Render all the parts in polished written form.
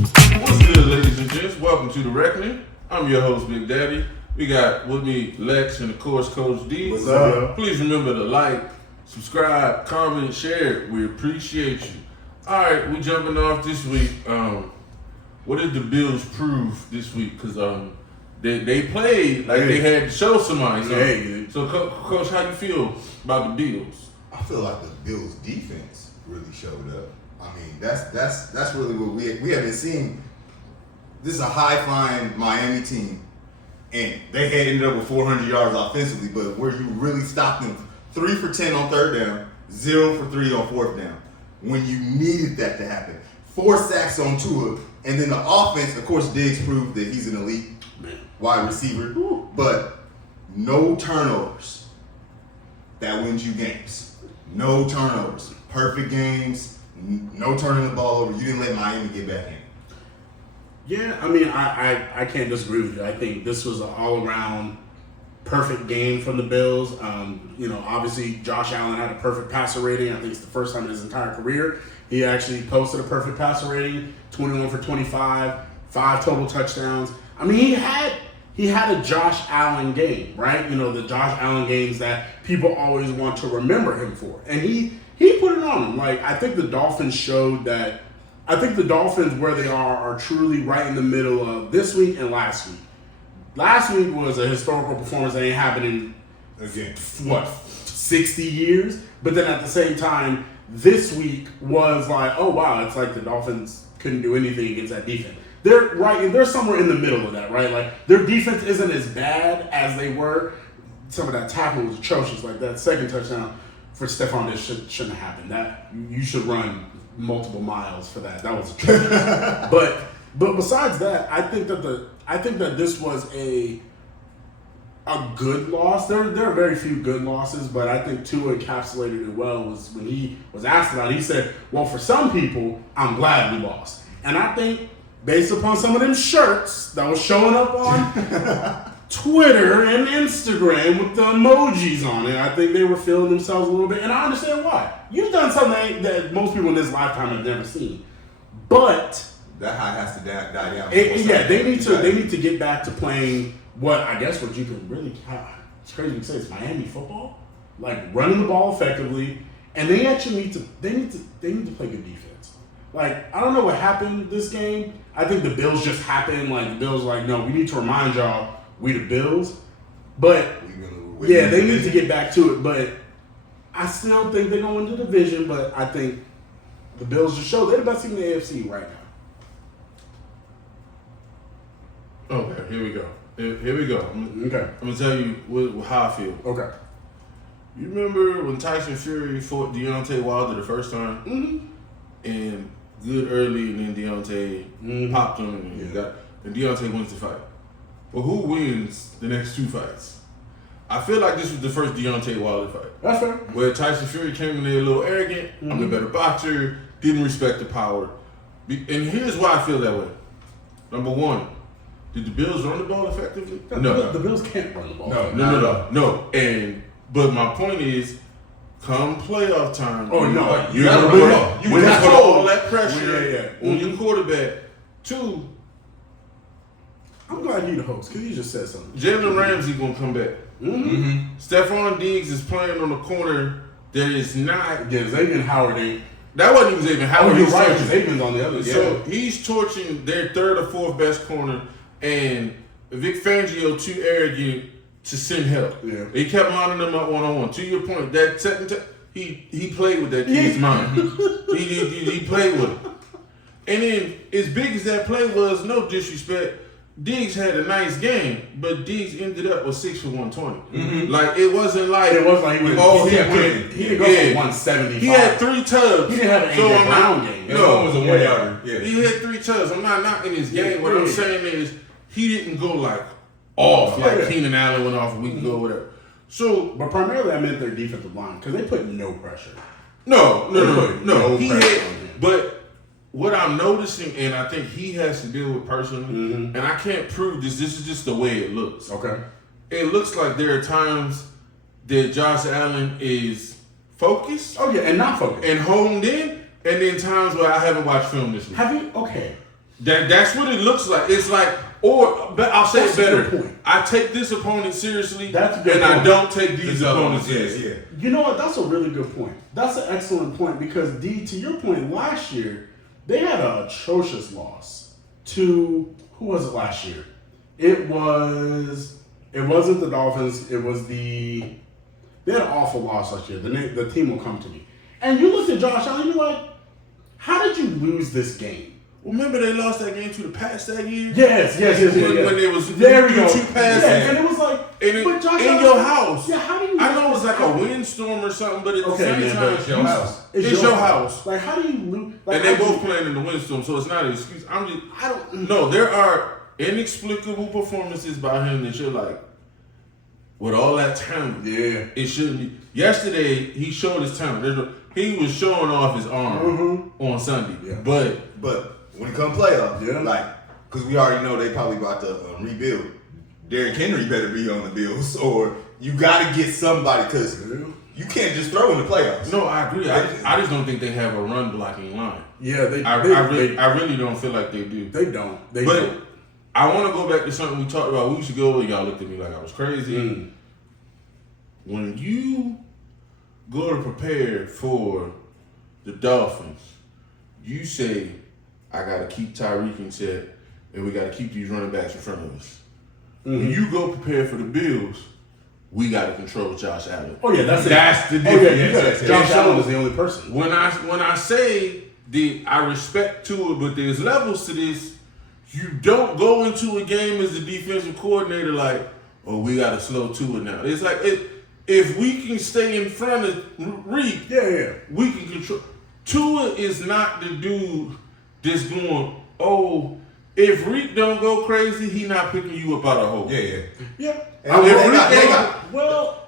What's good, ladies and gents? Welcome to The Reckoning. I'm your host, Big Daddy. We got with me Lex and, of course, Coach D. What's up? Please remember to like, subscribe, comment, share. We appreciate you. All right, we jumping off this week. What did the Bills prove this week? Because they played like they had to show somebody. So Coach, how you feel about the Bills? I feel like the Bills' defense really showed up. I mean, that's really what we haven't seen. This is a high-flying Miami team, and they had ended up with 400 yards offensively, but where you really stopped them, 3 for 10 on third down, 0 for 3 on fourth down, when you needed that to happen. 4 sacks on Tua, and then the offense, of course, Diggs proved that he's an elite wide receiver, but no turnovers. That wins you games. No turnovers. Perfect games. No turning the ball over. You didn't let Miami get back in. Yeah, I mean, I can't disagree with you. I think this was an all-around perfect game from the Bills. Obviously, Josh Allen had a perfect passer rating. I think it's the first time in his entire career he actually posted a perfect passer rating, 21 for 25, 5 total touchdowns. I mean, he had a Josh Allen game, right? You know, the Josh Allen games that people always want to remember him for. And he put it on him. Like, I think the Dolphins showed that. I think the Dolphins, where they are truly right in the middle of this week and last week. Last week was a historical performance that ain't happening Again. 60 years? But then at the same time, this week was like, oh wow, it's like the Dolphins couldn't do anything against that defense. They're somewhere in the middle of that, right? Like, their defense isn't as bad as they were. Some of that tackle was atrocious. Like, that second touchdown for Stephon Diggs shouldn't have happened. That you should run multiple miles for that. That was atrocious. But besides that, I think that this was a good loss. There are very few good losses, but I think Tua encapsulated it well. Was when he was asked about it, he said, well, for some people, I'm glad we lost. And I think based upon some of them shirts that was showing up on Twitter and Instagram with the emojis on it, I think they were feeling themselves a little bit, and I understand why. You've done something that most people in this lifetime have never seen, but That high has to die down. they need to get back to playing what you can really. It's crazy to say it's Miami football, like running the ball effectively, and they actually need to play good defense. Like, I don't know what happened this game. I think the Bills just happened. Like, the Bills were like, no, we need to remind y'all we the Bills. But they need to get back to it. But I still think they're going to win the division. But I think the Bills just show they're the best team in the AFC right now. Okay, here we go. Here we go. I'm gonna tell you how I feel. Okay. You remember when Tyson Fury fought Deontay Wilder the first time? Mm-hmm. And good early, and then Deontay popped him, and Deontay wins the fight. Well, who wins the next 2 fights? I feel like this was the first Deontay Wilder fight. That's fair. Where Tyson Fury came in there a little arrogant. I'm the better boxer. Didn't respect the power. And here's why I feel that way. Number one, did the Bills run the ball effectively? No. The Bills can't run the ball. No. But my point is, come playoff time. Oh, no. You gotta run. You gotta put all that pressure on your quarterback. 2, I'm glad you the host, because you just said something. Jalen Ramsey gonna come back. Mm-hmm. Stephon Diggs is playing on the corner that is not. Yeah, Xavier Howard ain't. That wasn't even Xavier Howard. You're right. Xavier's on the other. So he's torching their 3rd or 4th best corner, and Vic Fangio too arrogant to send help. Yeah. He kept lining them up 1-on-1. To your point, that second he played with that kid's mind. He played with it. And then, as big as that play was, no disrespect, Diggs had a nice game, but Diggs ended up with 6 for 120. Mm-hmm. Like, it wasn't like he didn't go for 170. He had 3 tubs. He didn't have an AJ Brown game. No, it was a 1 yarder. Yeah. He had 3 tubs. I'm not knocking his game. What I'm saying is, he didn't go like off like Keenan Allen went off a week ago or whatever. So, but primarily I meant their defensive line, because they put no pressure. No. He pressure had, on him. but what I'm noticing, and I think he has to deal with personally, and I can't prove this. This is just the way it looks. Okay. It looks like there are times that Josh Allen is focused. Oh yeah, and not focused and honed in, and then times where I haven't watched film this week. Have you? Okay. That's what it looks like. It's like, but I'll say That's it a better. good point. I take this opponent seriously, That's a good and I point. don't take these opponents Yeah, seriously. yeah. You know what? That's a really good point. That's an excellent point because D, to your point, last year they had an atrocious loss to who was it last year? It wasn't the Dolphins. It was they had an awful loss last year. The team will come to me. And you looked at Josh Allen, you're like, how did you lose this game? Well, remember they lost that game to the Pats that year? Yes. When they was there we go. two passes. Yeah, and it was like, but Josh in Allen, your house. Yeah, how do you? I know it was like a windstorm or something, but at the same man, time, but your house. It's your house. Like, how do you lose? Like, And they both playing in the windstorm, so it's not an excuse. No, there are inexplicable performances by him that you're like, with all that talent, it shouldn't be. Yesterday, he showed his talent. He was showing off his arm on Sunday, but when it comes playoffs, Yeah. like, because we already know they probably about to rebuild. Derrick Henry better be on the Bills, or you got to get somebody because you can't just throw in the playoffs. no, I agree. I just don't think they have a run blocking line. Yeah, I really don't feel like they do. They don't. But I want to go back to something we talked about weeks ago. Y'all looked at me like I was crazy. When you go to prepare for the Dolphins, you say, I got to keep Tyreek in check, and we got to keep these running backs in front of us. When you go prepare for the Bills, we got to control Josh Allen. Oh yeah, that's the Oh difference. yeah, Josh Allen is the only person. When I say I respect to it, but there's levels to this. You don't go into a game as a defensive coordinator like, oh, we got to slow to it now. It's like if we can stay in front of Reed, we can control. Tua is not the dude that's going, oh, if Reed don't go crazy, he not picking you up out of hole. Yeah. And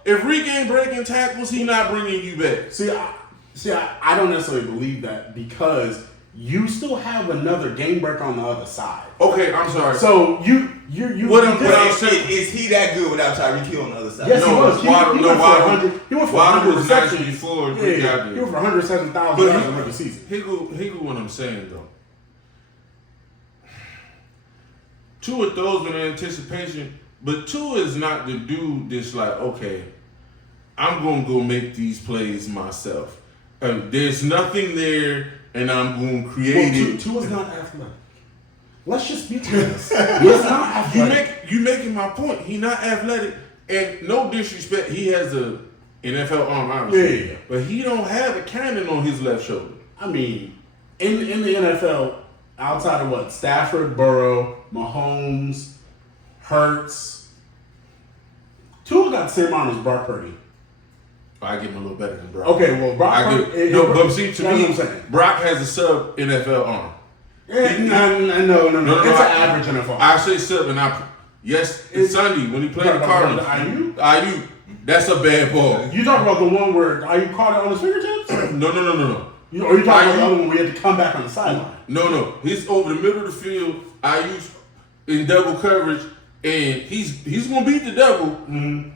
If Reed ain't breaking tackles, he not bringing you back. I don't necessarily believe that because you still have another game breaker on the other side. Okay, I'm sorry. So you. What I'm saying is he that good without Tyreek Hill on the other side? Yes, he was. He went for 100 was receptions. 94. He went for 107,000 yards in the season. Here go what I'm saying though. Tua throws with anticipation, but Tua is not the dude that's like, okay, I'm gonna go make these plays myself. There's nothing there, and I'm gonna create it. Tua's not athletic. Let's just be honest. He's not athletic. You making my point. He not athletic, and no disrespect, he has a NFL arm, obviously. Yeah. But he don't have a cannon on his left shoulder. I mean, in the NFL, outside of what? Stafford, Burrow, Mahomes, Hurts. Tua got the same arm as Brock Purdy. I give him a little better than Brock. Okay, well, Brock Purdy. but see, to that's me, what I'm saying. Brock has a sub NFL arm. No. It's an average NFL. I say sub, and it's Sunday when he played the Cardinals. IU, that's a bad ball. You talking about the one where IU caught it on his fingertips? No. Or you talking about the other one where we had to come back on the sideline? No. He's over the middle of the field. IU's in double coverage, and he's gonna beat the double.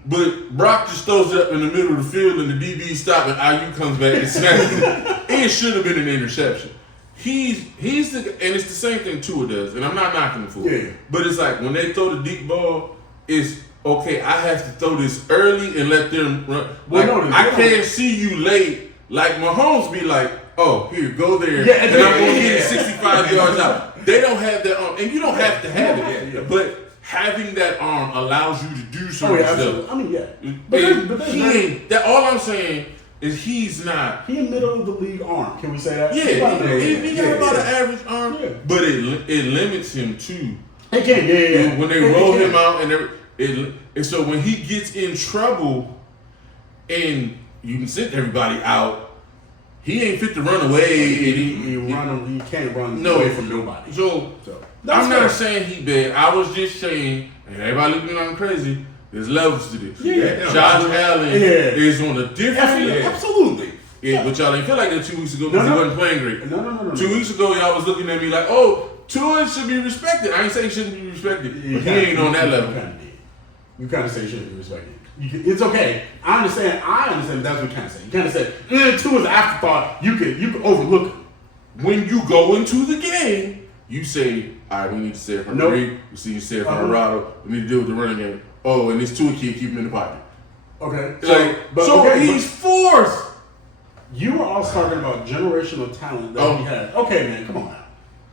But Brock just throws it up in the middle of the field, and the DB stop, and IU comes back and snatches it. It should have been an interception. He's the, and it's the same thing Tua does, and I'm not knocking him for it. Yeah. But it's like when they throw the deep ball, it's okay. I have to throw this early and let them run. I can't see you late. Like Mahomes be like, oh, here, go there, and I'm gonna get it 65 yards out. They don't have that arm, and you don't have to have it. But having that arm allows you to do certain stuff. I mean, But he ain't. That all I'm saying. Is he's not. He in middle of the league arm. Can we say that? He got about an average arm, but it limits him too. It can, When they roll him out and so when he gets in trouble, and you can send everybody out, he ain't fit to run away. He can't run away from nobody. So I'm not saying he bad. I was just saying, and everybody looking at me like I'm crazy. There's levels to this. Josh Allen is on a different level. Absolutely. But y'all didn't feel like that 2 weeks ago because he wasn't playing great. No. 2 weeks ago, y'all was looking at me like, oh, Tua should be respected. I ain't saying he shouldn't be respected, but he ain't on that level. You kind of say he shouldn't be respected. It's okay. I understand. That's what you kind of say. You kind of say, Tua's an afterthought. You could overlook him. When you go into the game, You say, all right, we need to say it from Nope. Reed. We see you say it from Dorado. We need to deal with the running game. Oh, and this Tua kid keep him in the pocket. Okay. He's fourth. You are also talking about generational talent that he had. Okay, man, come on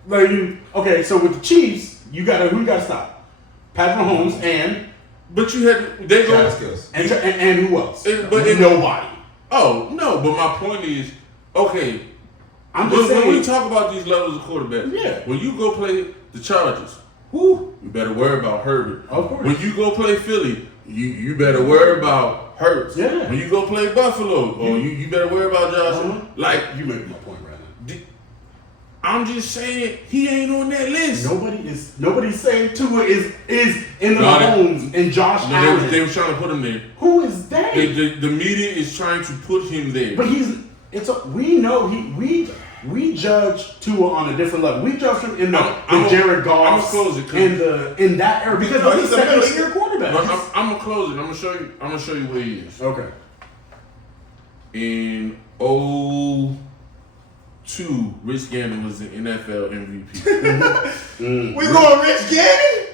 now. So with the Chiefs, who you gotta stop? Patrick Mahomes and But you had they go and who else? Nobody. Oh no, but my point is, okay. I'm just saying, when we talk about these levels of quarterback, when you go play the Chargers, you better worry about Herbert. Of course. When you go play Philly, you better worry about Hurts. Yeah. When you go play Buffalo, you better worry about Josh. Like you make my point right now. I'm just saying he ain't on that list. Nobody's saying Tua is in the Mahomes and Josh Allen. They were trying to put him there. Who is that? The media is trying to put him there. But we judge Tua on a different level. We judge him in the Jared Goff in that era because he's a second-year quarterback. I'm gonna close it. I'm gonna show you where he is. Okay. In 2002, Rich Gannon was the NFL MVP. We going Rich Gannon?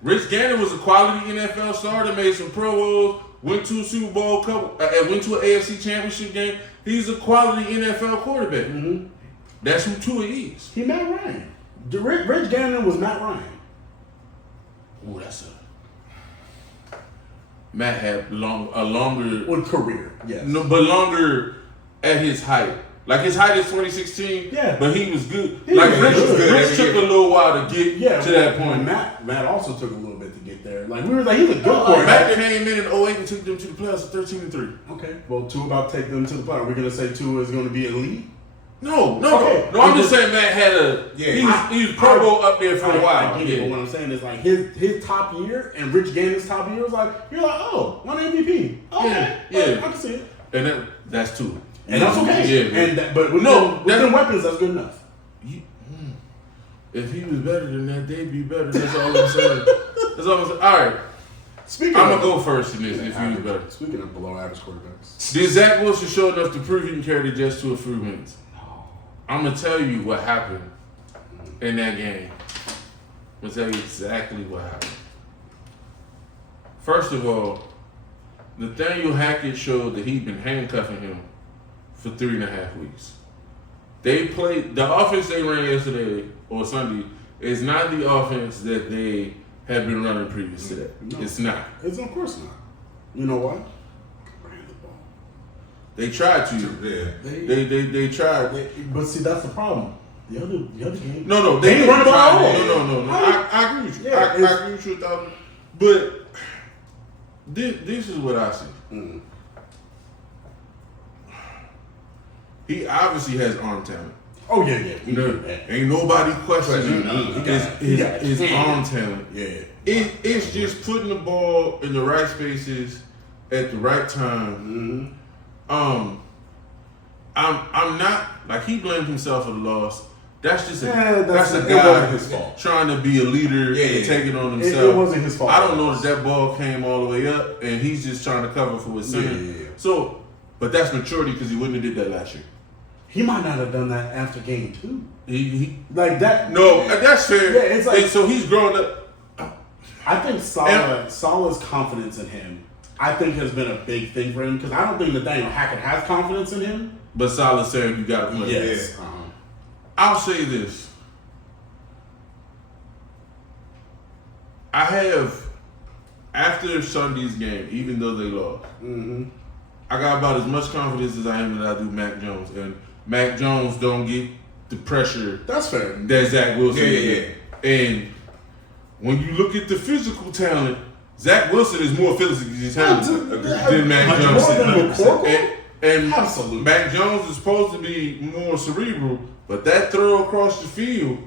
Rich Gannon was a quality NFL starter, made some Pro Bowls, went to a Super Bowl went to an AFC Championship game. He's a quality NFL quarterback. Mm-hmm. That's who Tua is. He Matt Ryan. Rich Gannon was Matt Ryan. Oh, Matt had a longer career. Yes. No, but longer at his height. Like his height is 2016. Yeah. But he was good. Rich took a little while to get to that point. Matt also took a little bit to get there. Like we were like, he's a good quarterback. Matt came in 08 and took them to the playoffs at 13-3. Okay. Well, Tua about to take them to the playoffs. We're gonna say Tua is gonna be elite. No. I'm just saying Matt had he was Pro Bowl up there for a while. I get it, but what I'm saying is like his top year and Rich Gannon's top year was like you're like one MVP. Okay, I can see it. And that's Tua. And that's okay. Yeah, but with them weapons, that's good enough. If he was better than that, they'd be better. That's all I'm saying. All right. I'm gonna go first in this. If he was better. Speaking of below average quarterbacks, did Zach Wilson show enough to prove he can carry the Jets to a few wins? I'm gonna tell you what happened in that game. I'm gonna tell you exactly what happened. First of all, Nathaniel Hackett showed that he'd been handcuffing him for 3.5 weeks. They played the offense they ran yesterday or Sunday is not the offense that they had been running previous to that. No. It's not. It's of course not. You know why? Ran the ball. They tried to. Yeah. They tried. But see, that's the problem. The other game. No. They didn't run the ball. No. I agree with you. Yeah, I agree with you 1,000. But this is what I see. Mm. He obviously has arm talent. Oh yeah. Ain't nobody questioning his arm talent. Yeah. It's just putting the ball in the right spaces at the right time. Mm-hmm. I'm not like he blamed himself for the loss. That's just that's a guy his fault. Trying to be a leader and take it on himself. It wasn't his fault. I don't know that ball came all the way up, and he's just trying to cover for his center. Yeah. So, but that's maturity because he wouldn't have did that last year. He might not have done that after game 2. He like that. No, that's fair. Yeah, it's like and so he's growing up. I think Salah's confidence in him, I think has been a big thing for him because I don't think Nathaniel Hackett has confidence in him. But Salah's saying you got to play. Yes. Yeah. I'll say this. I have, after Sunday's game, even though they lost, I got about as much confidence as I am that I do Mac Jones. And Mac Jones don't get the pressure that's fair that Zach Wilson did. And when you look at the physical talent, Zach Wilson is more physically talented than Mac Jones. And absolutely. Mac Jones is supposed to be more cerebral, but that throw across the field.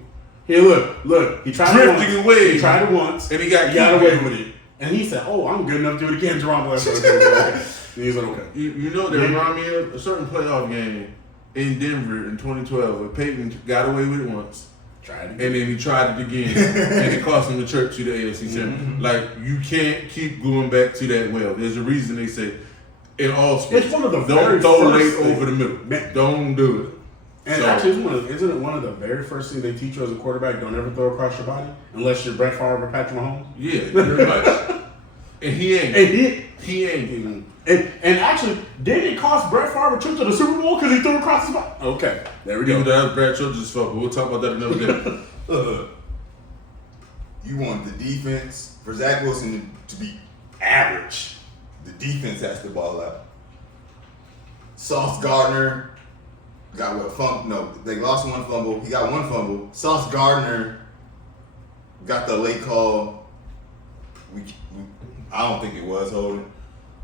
Here, look. He tried drifting away. He tried it once, and he got away with it. And he said, "Oh, I'm good enough to do it again." Jerome Blair. And he's like, "Okay." You know, they remind me of a certain playoff game in Denver in 2012 where Peyton got away with it once. And then he tried it again, and it cost him the trip to the AFC Championship. Like, you can't keep going back to that well. There's a reason they say in all sports, it's one of the don't throw late over the middle. Don't do it. And actually, isn't it one of the very first things they teach you as a quarterback? Don't ever throw across your body unless you're Brett Favre or Patrick Mahomes. Yeah, pretty much. And he ain't even. And actually, did it cost Brett Favre a trip to the Super Bowl because he threw across his body? Okay, there we go. That was Brad Children's fault, but we'll talk about that another day. You want the defense for Zach Wilson to be average. The defense has to ball out. Sauce Gardner got they lost one fumble. He got one fumble. Sauce Gardner got the late call. I don't think it was holding.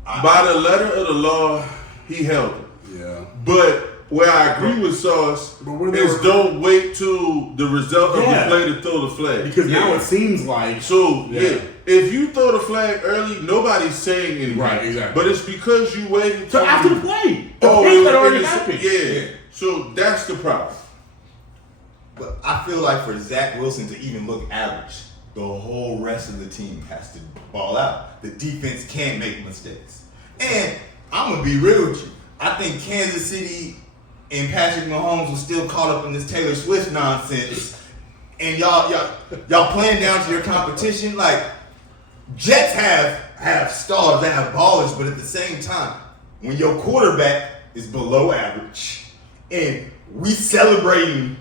By the letter of the law, he held it. Yeah. But where I agree with Sauce is don't wait till the result of the play to throw the flag. Because now it seems like... So, if you throw the flag early, nobody's saying anything. Right, exactly. But it's because you waited So after the play. The it that already happened. Yeah. So that's the problem. But I feel like for Zach Wilson to even look average, the whole rest of the team has to ball out. The defense can't make mistakes. And I'm going to be real with you. I think Kansas City and Patrick Mahomes was still caught up in this Taylor Swift nonsense. And y'all playing down to your competition. Like, Jets have stars that have ballers, but at the same time, when your quarterback is below average and we celebrating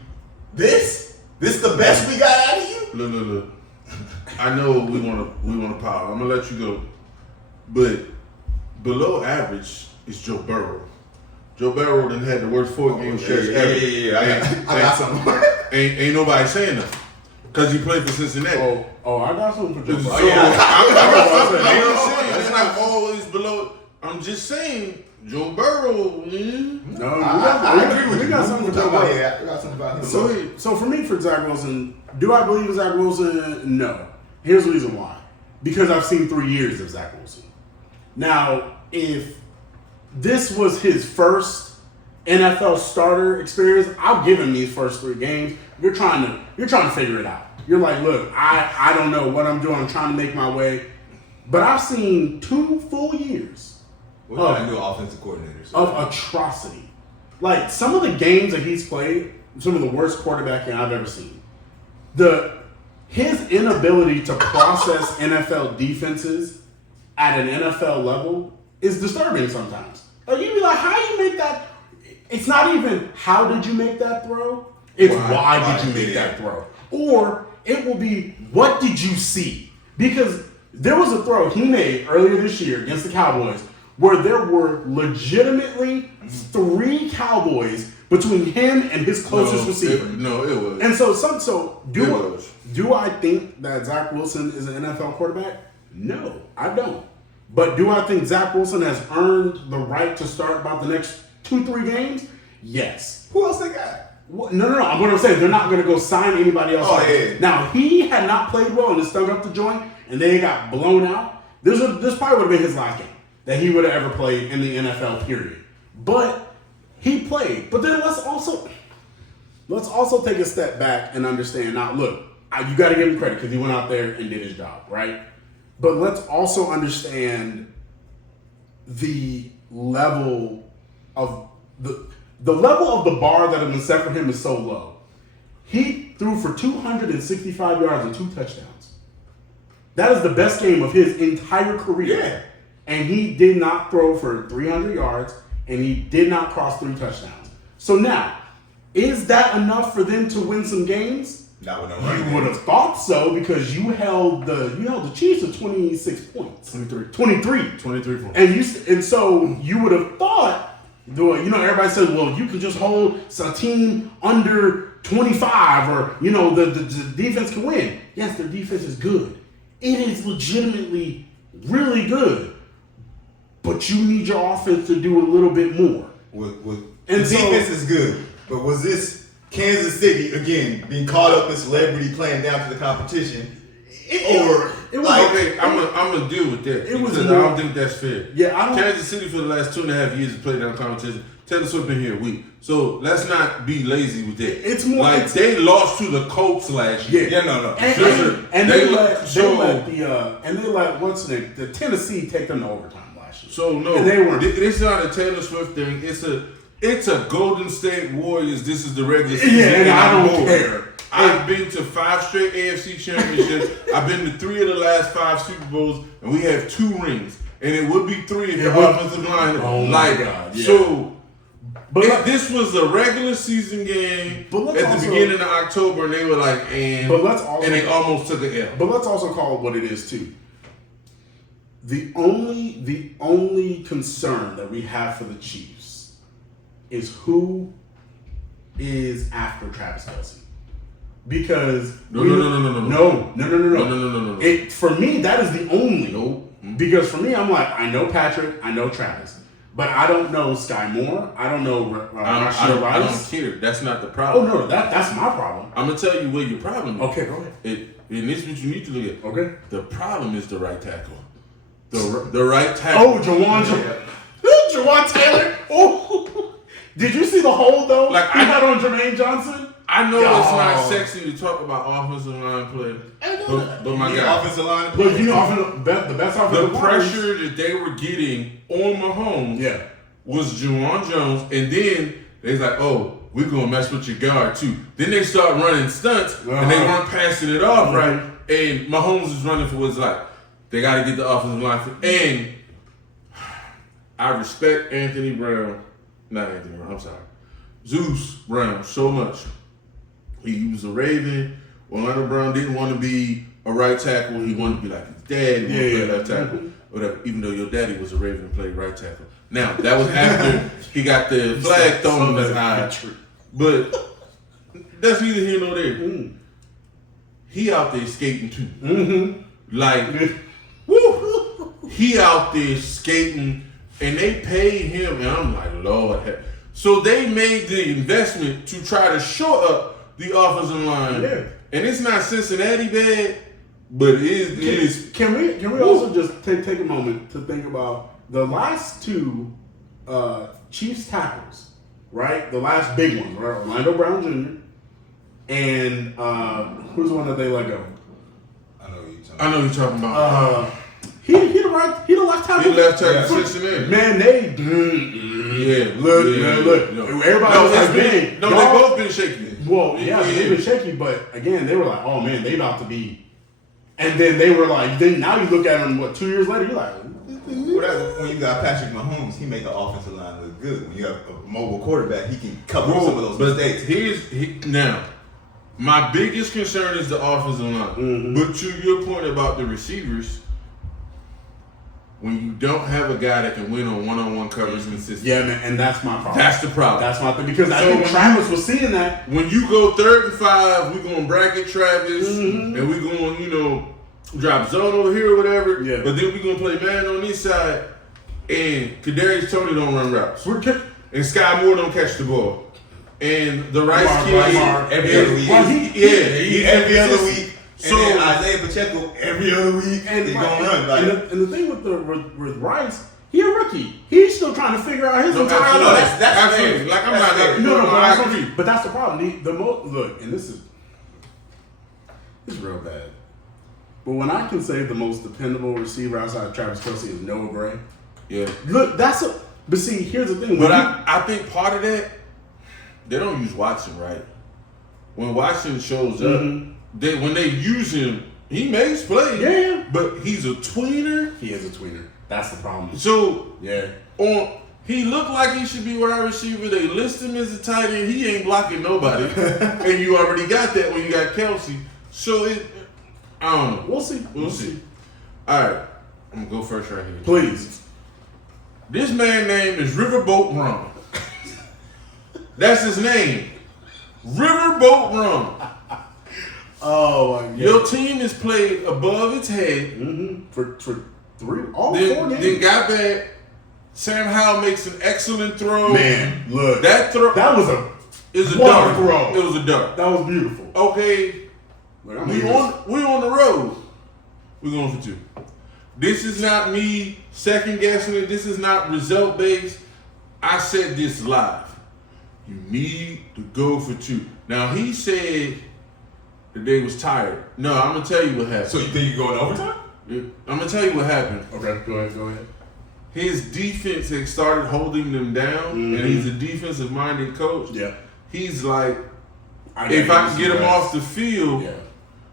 this the best we got out of you? Look. I know we want to power. I'm gonna let you go, but below average is Joe Burrow. Joe Burrow done had the worst 4-game stretch ever. Yeah. I got something. Ain't nobody saying nothing because he played for Cincinnati. I got something for Joe Burrow. It's not always below. I'm just saying Joe Burrow. No, I agree with you. We got something for Joe Burrow. I got something about him. So for me, for Zach Wilson, do I believe in Zach Wilson? No. Here's the reason why. Because I've seen 3 years of Zach Wilson. Now, if this was his first NFL starter experience, I'll give him these first 3 games. You're trying to figure it out. You're like, look, I don't know what I'm doing. I'm trying to make my way. But I've seen 2 full years What kind of new offensive coordinators? Of atrocity. Like, some of the games that he's played, some of the worst quarterbacking I've ever seen. His inability to process NFL defenses at an NFL level is disturbing sometimes. Like, you'd be like, how do you make that? It's not even how did you make that throw? It's why did you make that throw? Or it will be, what did you see? Because there was a throw he made earlier this year against the Cowboys where there were legitimately 3 Cowboys between him and his closest receiver. It was. And do I think that Zach Wilson is an NFL quarterback? No, I don't. But do I think Zach Wilson has earned the right to start about the next 2-3 games? Yes. Who else they got? No. What I'm saying, they're not going to go sign anybody else. Now, he had not played well and it stung up the joint, and they got blown out. This probably would have been his last game that he would have ever played in the NFL, period. But he played. But then let's also take a step back and understand. Now, look, you got to give him credit because he went out there and did his job, right? But let's also understand the level of the level of the bar that has been set for him is so low. He threw for 265 yards and 2 touchdowns. That is the best game of his entire career. Yeah. And he did not throw for 300 yards, and he did not cross 3 touchdowns. So now, is that enough for them to win some games? Not with no running. You would have thought so because you held the Chiefs to 26 points. 23 points. And so you would have thought, everybody says, well, you can just hold a team under 25 or, the defense can win. Yes, their defense is good. It is legitimately really good. But you need your offense to do a little bit more. The defense is good, but was this Kansas City, again, being caught up in celebrity playing down to the competition? I'm going to deal with that because I don't think that's fair. Yeah, Kansas City for the last 2.5 years has played down competition. Taylor Swift been here a week. So let's not be lazy with that. It's more like they lost to the Colts last year. Yeah, no. And they let the Tennessee take them to overtime last year. So no, and they weren't. It's not a Taylor Swift thing. It's It's a Golden State Warriors. This is the regular season. Yeah, and I don't more. care. I've been to 5 straight AFC championships. I've been to 3 of the last 5 Super Bowls, and we have 2 rings. And it would be 3 if the offensive line. Oh my God! Yeah. So, but this was a regular season game But at the beginning of October, and they were like, and they almost took an L. But let's also call it what it is too. The only concern that we have for the Chiefs is who is after Travis Kelce. Because no. For me, that is the only. Nope. Because for me, I'm like, I know Patrick, I know Travis, but I don't know Sky Moore. I don't know Rashid Rice. I don't care. That's not the problem. Oh no, that's my problem. I'm gonna tell you what your problem is. Okay, go ahead. And this is what you need to look at. Okay. The problem is the right tackle. The right tackle. Oh, Jawan Taylor. Oh, did you see the hold though? Like he had on Jermaine Johnson. I know it's not sexy to talk about offensive line play, but my guy, offensive line. But you know, the best offensive the pressure that they were getting on Mahomes, was Juwan Jones, and then they was like, "Oh, we're gonna mess with your guard too." Then they start running stunts, and they weren't passing it off right, and Mahomes is running for what's like. They got to get the offensive line and I respect Zeus Brown so much. He was a Raven. Orlando Brown didn't want to be a right tackle. He wanted to be like his dad. He wanted to play left tackle. Whatever. Even though your daddy was a Raven and played right tackle. Now, that was after he got the flag thrown in his eye. But that's neither here nor there. He out there skating too. Like, woo! He out there skating, and they paid him, and I'm like, Lord. So they made the investment to try to shore up the offensive line. Yeah. And it's not Cincinnati bad, but it is. Can we also just take a moment to think about the last 2 Chiefs tackles, right? The last big ones, right? Orlando Brown Jr. and who's the one that they let go? I know you're talking about. He the left tackle. He left tackle Cincinnati. Man, they look. Everybody was big. No, they both been shaky. Well, they've been shaky, but again, they were like, oh man, they about to be. And then they were like, then now you look at them, 2 years later, you're like, when you got Patrick Mahomes, he make the offensive line look good. When you have a mobile quarterback, he can cover some of those mistakes. Now, my biggest concern is the offensive line. But to your point about the receivers, when you don't have a guy that can win on one-on-one coverage consistently. Yeah, man, and that's my problem. That's the problem. That's my thing. Because I think Travis was seeing that. When you go 3rd and 5, we're going to bracket Travis, and we're going to, drop zone over here or whatever. Yeah. But then we're going to play man on this side, and Kadarius Toney don't run routes. And Sky Moore don't catch the ball. And the Rice kid every other week. Every other week. So and Isaiah Pacheco every other week and he's gonna run. And the thing with Rice, he a rookie. He's still trying to figure out his entire life. That's absolutely. Like I'm not. I agree. But that's the problem. Look, and this is real bad. But when I can say the most dependable receiver outside of Travis Kelce is Noah Gray. Yeah. Look, but see, here's the thing. But I think part of that, they don't use Watson right. When Watson shows up, when they use him, he makes plays. Yeah. But he's a tweener. He is a tweener. That's the problem. So he looked like he should be wide receiver. They list him as a tight end. He ain't blocking nobody. And you already got that when you got Kelce. So I don't know. We'll see. All right. I'm going to go first right here. Please. This man's name is Riverboat Rum. That's his name. Riverboat Rum. Oh my God. Your team has played above its head. For 4 games. Then got back. Sam Howell makes an excellent throw. Man, look. That throw. That was a dart throw. It was a dart. That was beautiful. Okay. We on the road. We're going for 2. This is not me second guessing it. This is not result based. I said this live. You need to go for 2. Now he said that they was tired. No, I'm gonna tell you what happened. So you think you go in overtime? I'm gonna tell you what happened. Okay, go ahead. his defense had started holding them down, and he's a defensive-minded coach. Yeah. He's like, if I can get him off the field,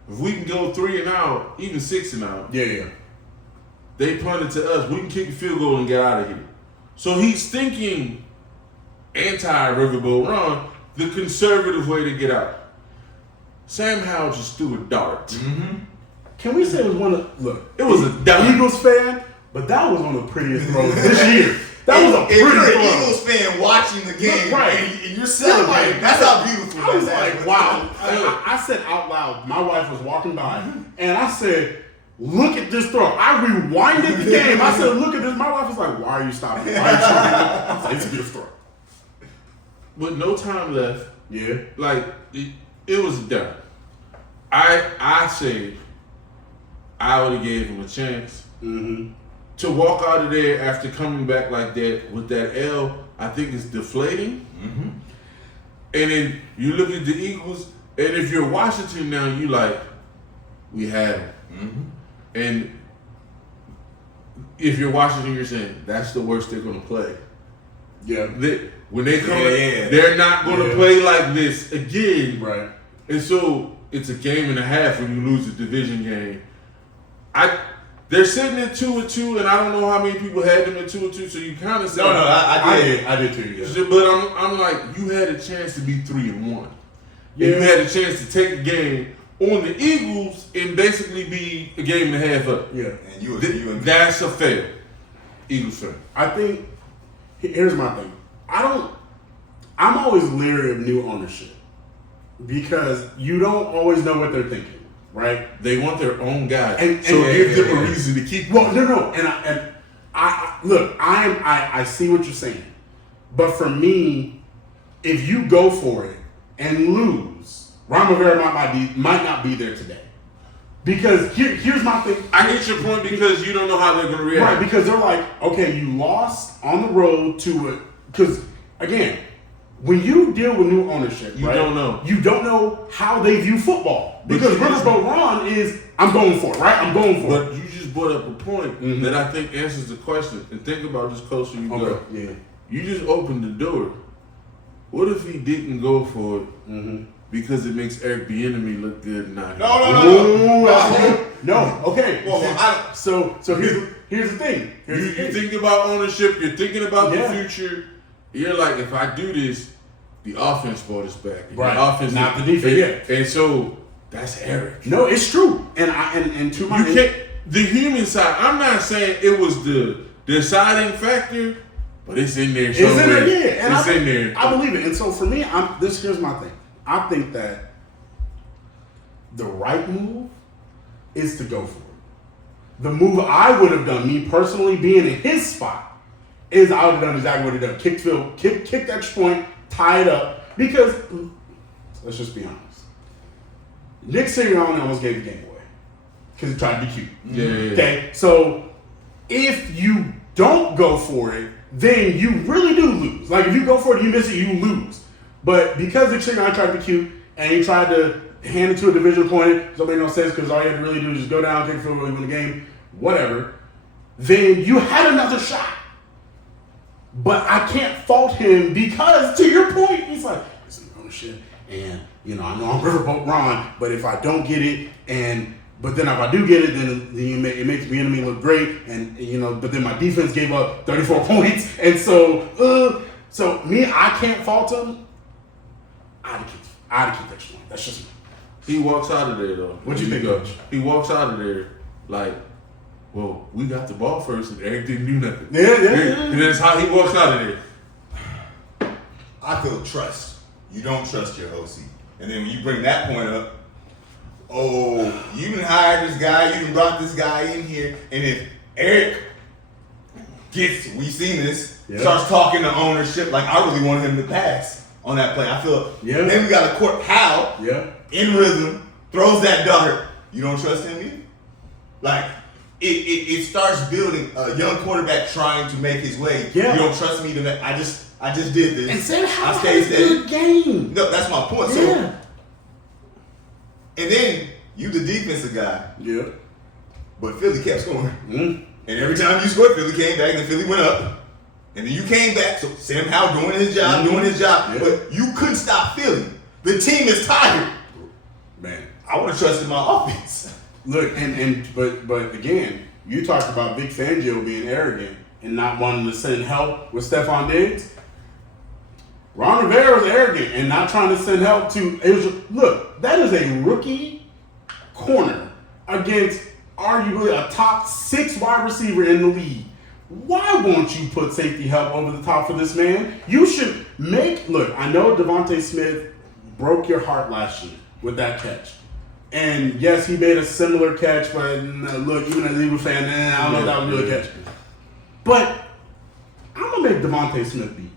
if we can go 3 and out, even 6 and out, they punt it to us. We can kick a field goal and get out of here. So he's thinking anti-Riverboat Run, the conservative way to get out. Sam Howell just threw a dart. Can we say it was one of it was a dart. Eagles fan, but that was one of the prettiest throws this year. That was a pretty If you're throw. an Eagles fan watching the game, Right. and you're celebrating, that's how beautiful I was that like, wow. I said out loud, my wife was walking by, and I said, look at this throw. I rewinded the game. I said, look at this. My wife was like, why are you stopping? Why are you stopping? I was like, it's a beautiful throw. With no time left, Yeah. like, it was done. I say I would have gave him a chance. To walk out of there after coming back like that with that L, I think is deflating. And then you look at the Eagles, and if you're Washington now, you like, we had him. And if you're Washington, you're saying that's the worst they're going to play. Yeah. When they come in, they're not going to play like this again. Right. And so it's a game and a half when you lose a division game. They're sitting at 2-2, and I don't know how many people had them at 2-2. So you kind of say, I did too. Yeah. But I'm like, you had a chance to be 3-1. Yeah. And you had a chance to take the game on the Eagles and basically be a game and a half up. Yeah. And that's a fail. Eagles fan. I think here's my thing. I'm always leery of new ownership because you don't always know what they're thinking. Right, they want their own guy, and so give them a reason to keep. Well, no, and I look, I see what you're saying, but for me, if you go for it and lose, Ron Rivera might not be there today, because here's my thing. I get your point because you don't know how they're going to react. Right, because they're like, okay, you lost on the road to it, because again, when you deal with new ownership, you don't know. You don't know how they view football. Because Riverboat Ron is, I'm going for it, right? I'm going for it. But you just brought up a point that I think answers the question. And think about this closer you go. Yeah. You just opened the door. What if he didn't go for it because it makes Eric Bieniemy look good and not No. Okay. Well, so here's the thing. You think about ownership. You're thinking about the future. You're like, if I do this, the offense brought us back. And right. The offense, not the defense. And so that's Eric. No, it's true. And to my you can't. The human side. I'm not saying it was the deciding factor, but it's in there somewhere. It's in there, yeah. And it's in there. I believe it. And so for me, here's my thing. I think that the right move is to go for it. The move I would have done, me personally, being in his spot, is I would have done exactly what he done. Kick that point, tie it up. Because, let's just be honest. Nick Sirianni almost gave the game away. Because he tried to be cute. Yeah. Okay? So, if you don't go for it, then you really do lose. Like, if you go for it and you miss it, you lose. But because Nick Sirianni tried to be cute, and he tried to hand it to a division opponent, so it made no sense because all you had to really do is just go down, take the field goal, win the game, whatever, then you had another shot. But I can't fault him because, to your point, he's like, it's an ownership, and I know I'm Riverboat Ron, but if I don't get it, but then if I do get it, then it makes me enemy look great, and but then my defense gave up 34 points, and so me, I can't fault him. I'd have kicked extra point. That's just me. He walks out of there though. What'd you think, Coach? He walks out of there like, well, we got the ball first, and Eric didn't do nothing. Yeah. And that's how he walks out of there. I feel trust. You don't trust your OC. And then when you bring that point up, you done hired this guy, you done brought this guy in here, and if Eric we've seen this, starts talking to ownership, like I really wanted him to pass on that play. I feel, then we got a court Powell in rhythm, throws that dart. You don't trust him either? Like, it starts building a young quarterback trying to make his way. Yeah. You don't trust me to make, I just did this. And Sam Howell I stayed had a good game. No, that's my point. So, and then you the defensive guy. Yeah. But Philly kept scoring. And every time you scored, Philly came back and Philly went up. And then you came back, so Sam Howell doing his job. Yeah. But you couldn't stop Philly. The team is tired. Man, I would have trusted my offense. look, but again, you talked about Vic Fangio being arrogant and not wanting to send help with Stephon Diggs. Ron Rivera was arrogant and not trying to send help to. Look, that is a rookie corner against arguably a top 6 wide receiver in the league. Why won't you put safety help over the top for this man? You should look, I know Devontae Smith broke your heart last year with that catch. And yes, he made a similar catch, but look, even as an Eagles fan, I don't know if that was really a catch. But I'm going to make Devontae Smith beat me.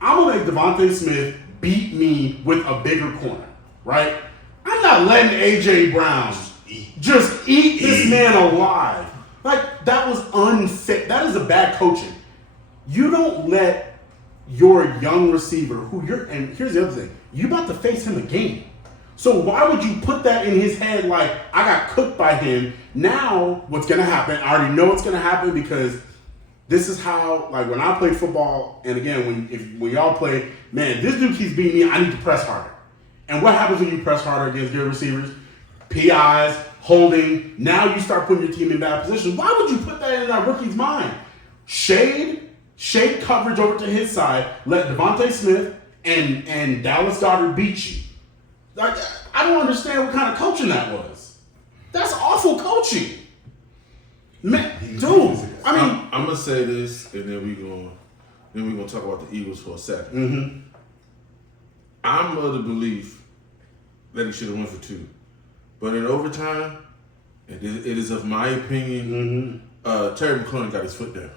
I'm going to make Devontae Smith beat me with a bigger corner, right? I'm not letting A.J. Brown just eat this man alive. Like, that was unfit. That is a bad coaching. You don't let your young receiver, and here's the other thing, you about to face him again. So why would you put that in his head like, I got cooked by him? Now, what's going to happen, I already know what's going to happen because this is how, like, when I play football, and again, when y'all play, man, this dude keeps beating me, I need to press harder. And what happens when you press harder against good receivers? PIs, holding. Now you start putting your team in bad position. Why would you put that in that rookie's mind? Shade coverage over to his side. Let Devontae Smith and Dallas Goedert beat you. Like, I don't understand what kind of coaching that was. That's awful coaching. Man, dude. I mean, I'm gonna say this, and then we're gonna talk about the Eagles for a second. Mm-hmm. I'm of the belief that he should have went for 2. But in overtime, it is of my opinion, Terry McLaurin got his foot down.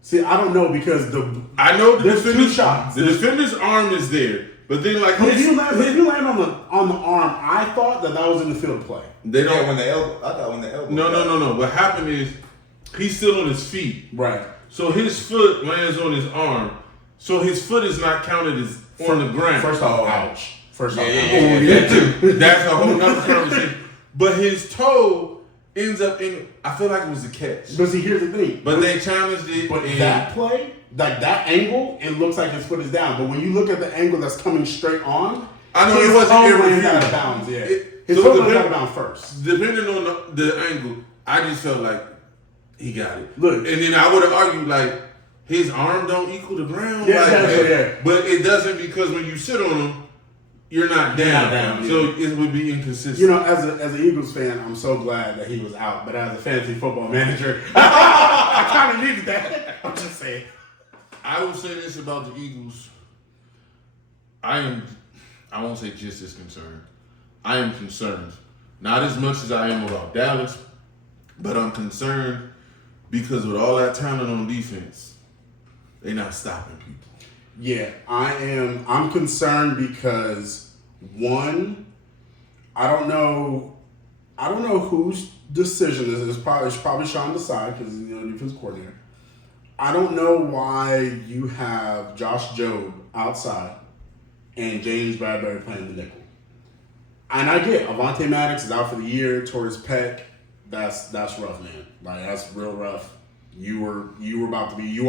See, I don't know because I know there's 2 shots. The defender's arm is there, but then like if you land on the arm, I thought that was in the field play. They don't. When the elbow. I thought when the elbow. No. What happened is he's still on his feet, right? So his foot lands on his arm, so his foot is not counted as on the ground. First off, ouch. First off, That's a whole nother conversation. But his toe ends up in. I feel like it was a catch. But see, here's the thing. But they challenged it. But that play, like that angle, it looks like his foot is down. But when you look at the angle that's coming straight on, I know it wasn't irrefutable. Out of bounds. Yeah, his foot went out of bounds first. Depending on the angle, I just felt like he got it. Look, and then I would have argued like his arm don't equal the ground. Yeah, like, yeah. But it doesn't because when you sit on him, you're not down. So it would be inconsistent. You know, as an Eagles fan, I'm so glad that he was out. But as a fantasy football manager, I kind of needed that. I'm just saying. I will say this about the Eagles. I won't say just as concerned. I am concerned. Not as much as I am about Dallas, but I'm concerned because with all that talent on defense, they're not stopping people. Yeah, I am. I'm concerned because one, I don't know whose decision this is. It's probably Sean Desai because defense coordinator. I don't know why you have Josh Jobe outside and James Bradbury playing the nickel. And I get Avonte Maddox is out for the year, tore his pec. That's rough, man. Like that's real rough. You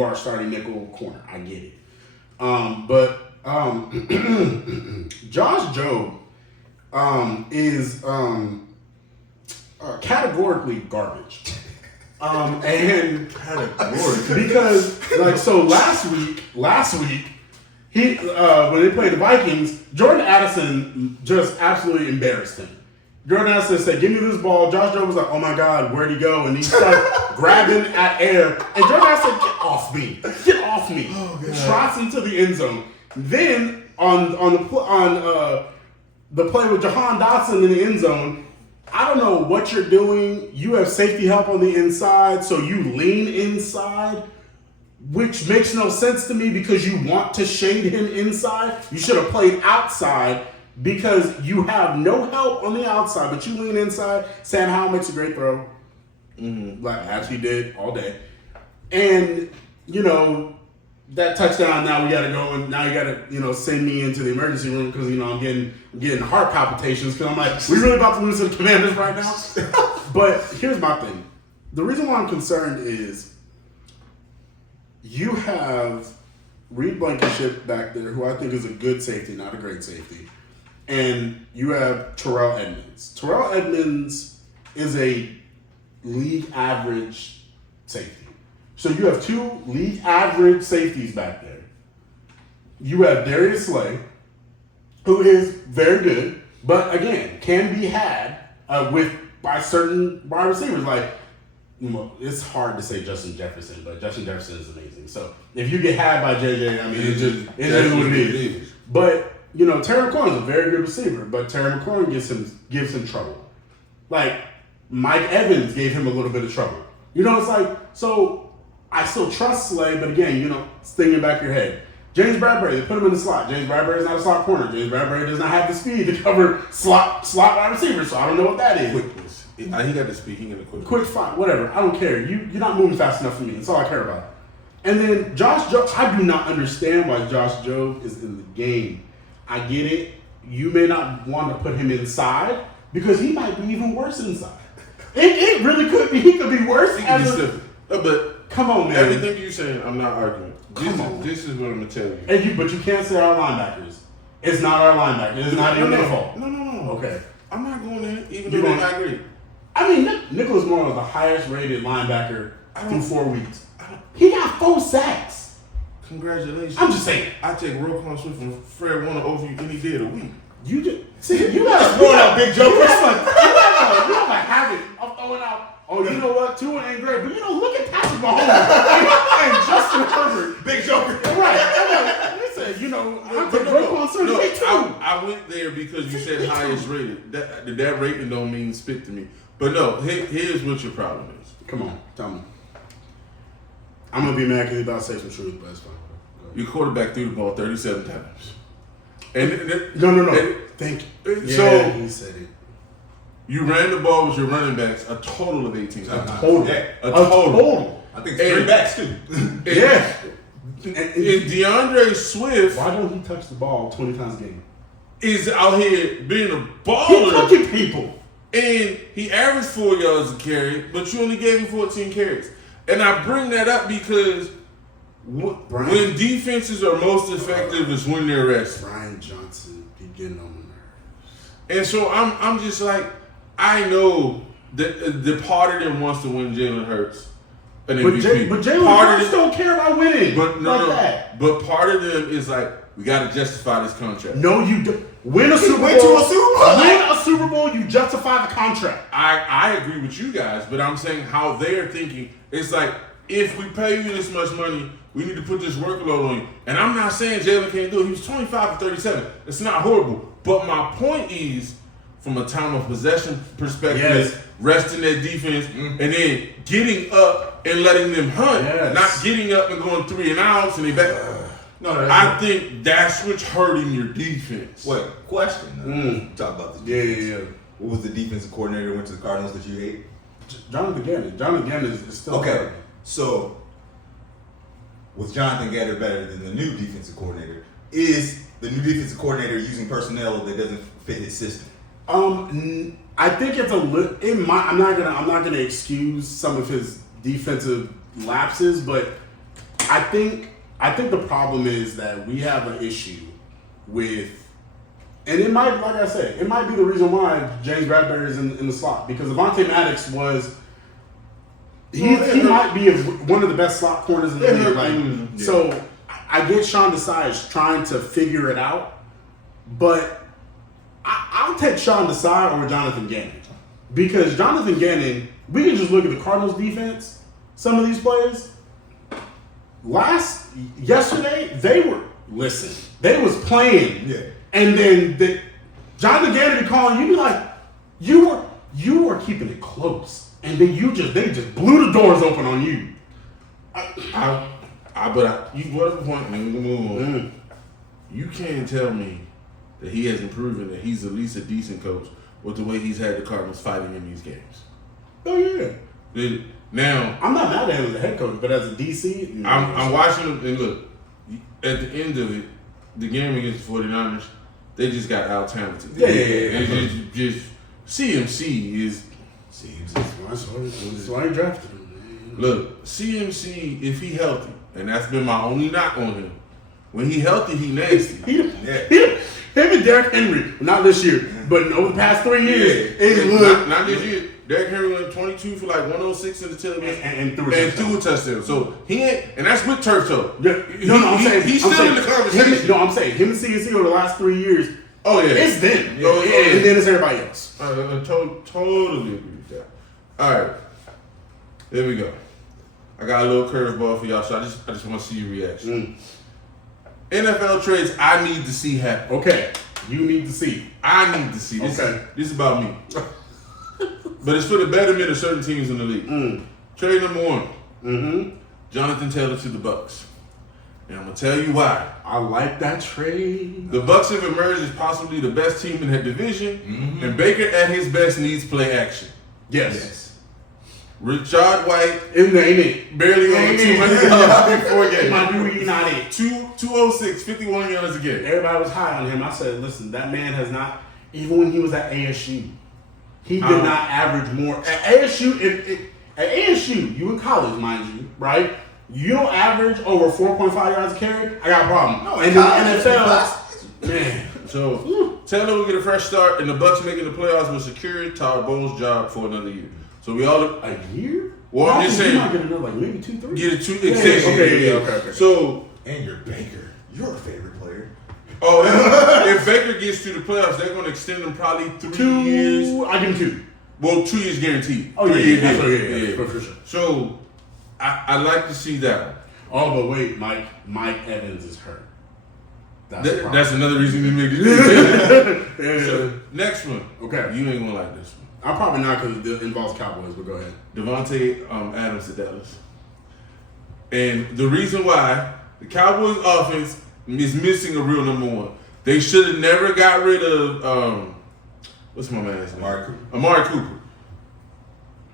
are starting nickel corner. I get it. But Josh Jobe is categorically garbage. And categorically because so last week he when they played the Vikings, Jordan Addison just absolutely embarrassed him. Jordan Addison said, "Give me this ball." Josh Jobe was like, "Oh my God, where'd he go?" And he started grabbing at air. And Jordan Addison said, "Get off me! Get off me!" Trots into the end zone. Then on the play with Jahan Dotson in the end zone, I don't know what you're doing. You have safety help on the inside, so you lean inside, which makes no sense to me because you want to shade him inside. You should have played outside. Because you have no help on the outside, but you lean inside. Sam Howell makes a great throw. Like actually did all day. And, that touchdown, now we got to go and now you got to, send me into the emergency room because, I'm getting heart palpitations because I'm like, we really about to lose to the Commanders right now? But here's my thing. The reason why I'm concerned is you have Reed Blankenship back there, who I think is a good safety, not a great safety. And you have Terrell Edmonds. Terrell Edmonds is a league average safety. So you have 2 league average safeties back there. You have Darius Slay, who is very good, but again, can be had by certain wide receivers. Like, it's hard to say Justin Jefferson, but Justin Jefferson is amazing. So if you get had by JJ, I mean, it is what it is. But Terry McLaurin is a very good receiver, but Terry McLaurin gives him trouble. Like Mike Evans gave him a little bit of trouble. It's like, so I still trust Slay, but again, it's thinking back your head. James Bradbury, they put him in the slot. James Bradbury is not a slot corner. James Bradbury does not have the speed to cover slot wide receiver, so I don't know what that is. Quickness. He got the speed. He got the quickness. Quick fight, whatever. I don't care. You're not moving fast enough for me. That's all I care about. And then Josh Jobe, I do not understand why Josh Jobe is in the game. I get it. You may not want to put him inside because he might be even worse inside. It really could be. He could be worse. But come on, man. Everything you're saying, I'm not arguing. This is what I'm gonna tell you. But you can't say our linebackers. It's not our linebackers. It's not even their fault. No. Okay. I'm not going in, even though I agree. I mean, Nicholas Moore was the highest rated linebacker through 4 weeks. He got 4 sacks. Congratulations. I'm just saying. I take Roquan Swift and Fred Warner over you any day of the week. You got throwing out big jokers. You have a habit of throwing out. Oh, you know what? Tua ain't great, but look at Patrick Mahomes and Justin Herbert, big joker. Right? Listen, I take Roquan Swift too. I went there because you said highest rated. That rating don't mean spit to me. But no, here's what your problem is. Come on, tell me. I'm gonna be mad because he's about to say some truth, but it's fine. Your quarterback threw the ball 37 times. No. Thank you. So he said it. You ran the ball with your running backs a total of 18 times. A total. I think 3 backs too. Yeah. And DeAndre Swift, why don't he touch the ball 20 times a game? Is out here being a baller. He's touching people. And he averaged 4 yards a carry, but you only gave him 14 carries. And I bring that up because when defenses are most effective is when they're rested. Brian Johnson be getting on the nerves. And so I'm just like, I know that the part of them wants to win Jalen Hurts an MVP. But Jalen Hurts don't care about winning. That. But part of them is like, we got to justify this contract. No, you don't. Win a Super Bowl. Win a Super Bowl, you justify the contract. I agree with you guys, but I'm saying how they're thinking. It's like, if we pay you this much money, we need to put this workload on you. And I'm not saying Jalen can't do it. He was 25 for 37. It's not horrible. But my point is, from a time of possession perspective, resting that defense, and then getting up and letting them hunt, not getting up and going 3 and outs and they back. I think that's what's hurting your defense. Wait, question. Talk about this defense. Yeah. What was the defensive coordinator who went to the Cardinals that you hate? Jonathan Gannon. Jonathan Gannon is still okay. So, was Jonathan Gannon better than the new defensive coordinator? Is the new defensive coordinator using personnel that doesn't fit his system? I think it's a little. I'm not gonna excuse some of his defensive lapses, but I think the problem is that we have an issue with, and it might, like I said, it might be the reason why James Bradbury is in the slot, because Avonte Maddox was. He might be one of the best slot corners in the league. So I get Sean Desai is trying to figure it out, but I'll take Sean Desai over Jonathan Gannon, because Jonathan Gannon, we can just look at the Cardinals defense. Some of these players, yesterday they was playing, and then Jonathan Gannon be calling you, be like, you were keeping it close. And then they just blew the doors open on you. You brought up a point, and we move on. You can't tell me that he hasn't proven that he's at least a decent coach with the way he's had the Cardinals fighting in these games. Oh yeah. Now I'm not mad at him as a head coach, but as a DC, I'm watching him, and look, at the end of it, the game against the 49ers, they just got out talented. Yeah. Just CMC is Seems That's why I drafted him. Man. Look, CMC, if he healthy, and that's been my only knock on him. When he healthy, he nasty. Him and Derrick Henry, not this year, but over the past 3 years, not this year. Derrick Henry went 22 for like 106 in the television and threw a touchdown. So he ain't, and that's with turf toe. Yeah. I'm saying he's still in the conversation. I'm saying him and CNC over the last 3 years. Oh yeah, it's them. Yeah. And then it's everybody else. I totally agree with that. All right, there we go. I got a little curveball for y'all, so I just want to see your reaction. NFL trades I need to see happen. Okay, you need to see. I need to see. This is about me. But it's for the betterment of certain teams in the league. Trade number one. Jonathan Taylor to the Bucks. And I'm going to tell you why. I like that trade. The Bucks have emerged as possibly the best team in that division. And Baker at his best needs play action. Yes. Rashad White ain't barely over 200 yards in 4 games. My dude, not it. 206, 51 yards a game. Everybody was high on him. I said, listen, that man has not, even when he was at ASU, he did not average more. At ASU, you in college, mind you, right? You don't average over 4.5 yards a carry, I got a problem. No, and in the NFL, man. So Taylor will get a fresh start, and the Bucks making the playoffs will secure Todd Bowles' job for another year. So we all a year? Well, I'm just saying. You might get another like maybe 2-3. Get a 2 Okay. So and you're Baker, your favorite player. Oh, if Baker gets to the playoffs, they're going to extend him probably 3 years. I give him 2. Well, 2 years guaranteed. Oh, 3 years yeah, for sure. So, I like to see that. Oh, but wait, Mike Evans is hurt. That's another reason to make it. So, next one. Okay. You ain't going to like this one. I'm probably not because it involves Cowboys, but go ahead. Devontae Adams to Dallas. And the reason why the Cowboys offense is missing a real number one. They should have never got rid of what's my man's name? Amari Cooper.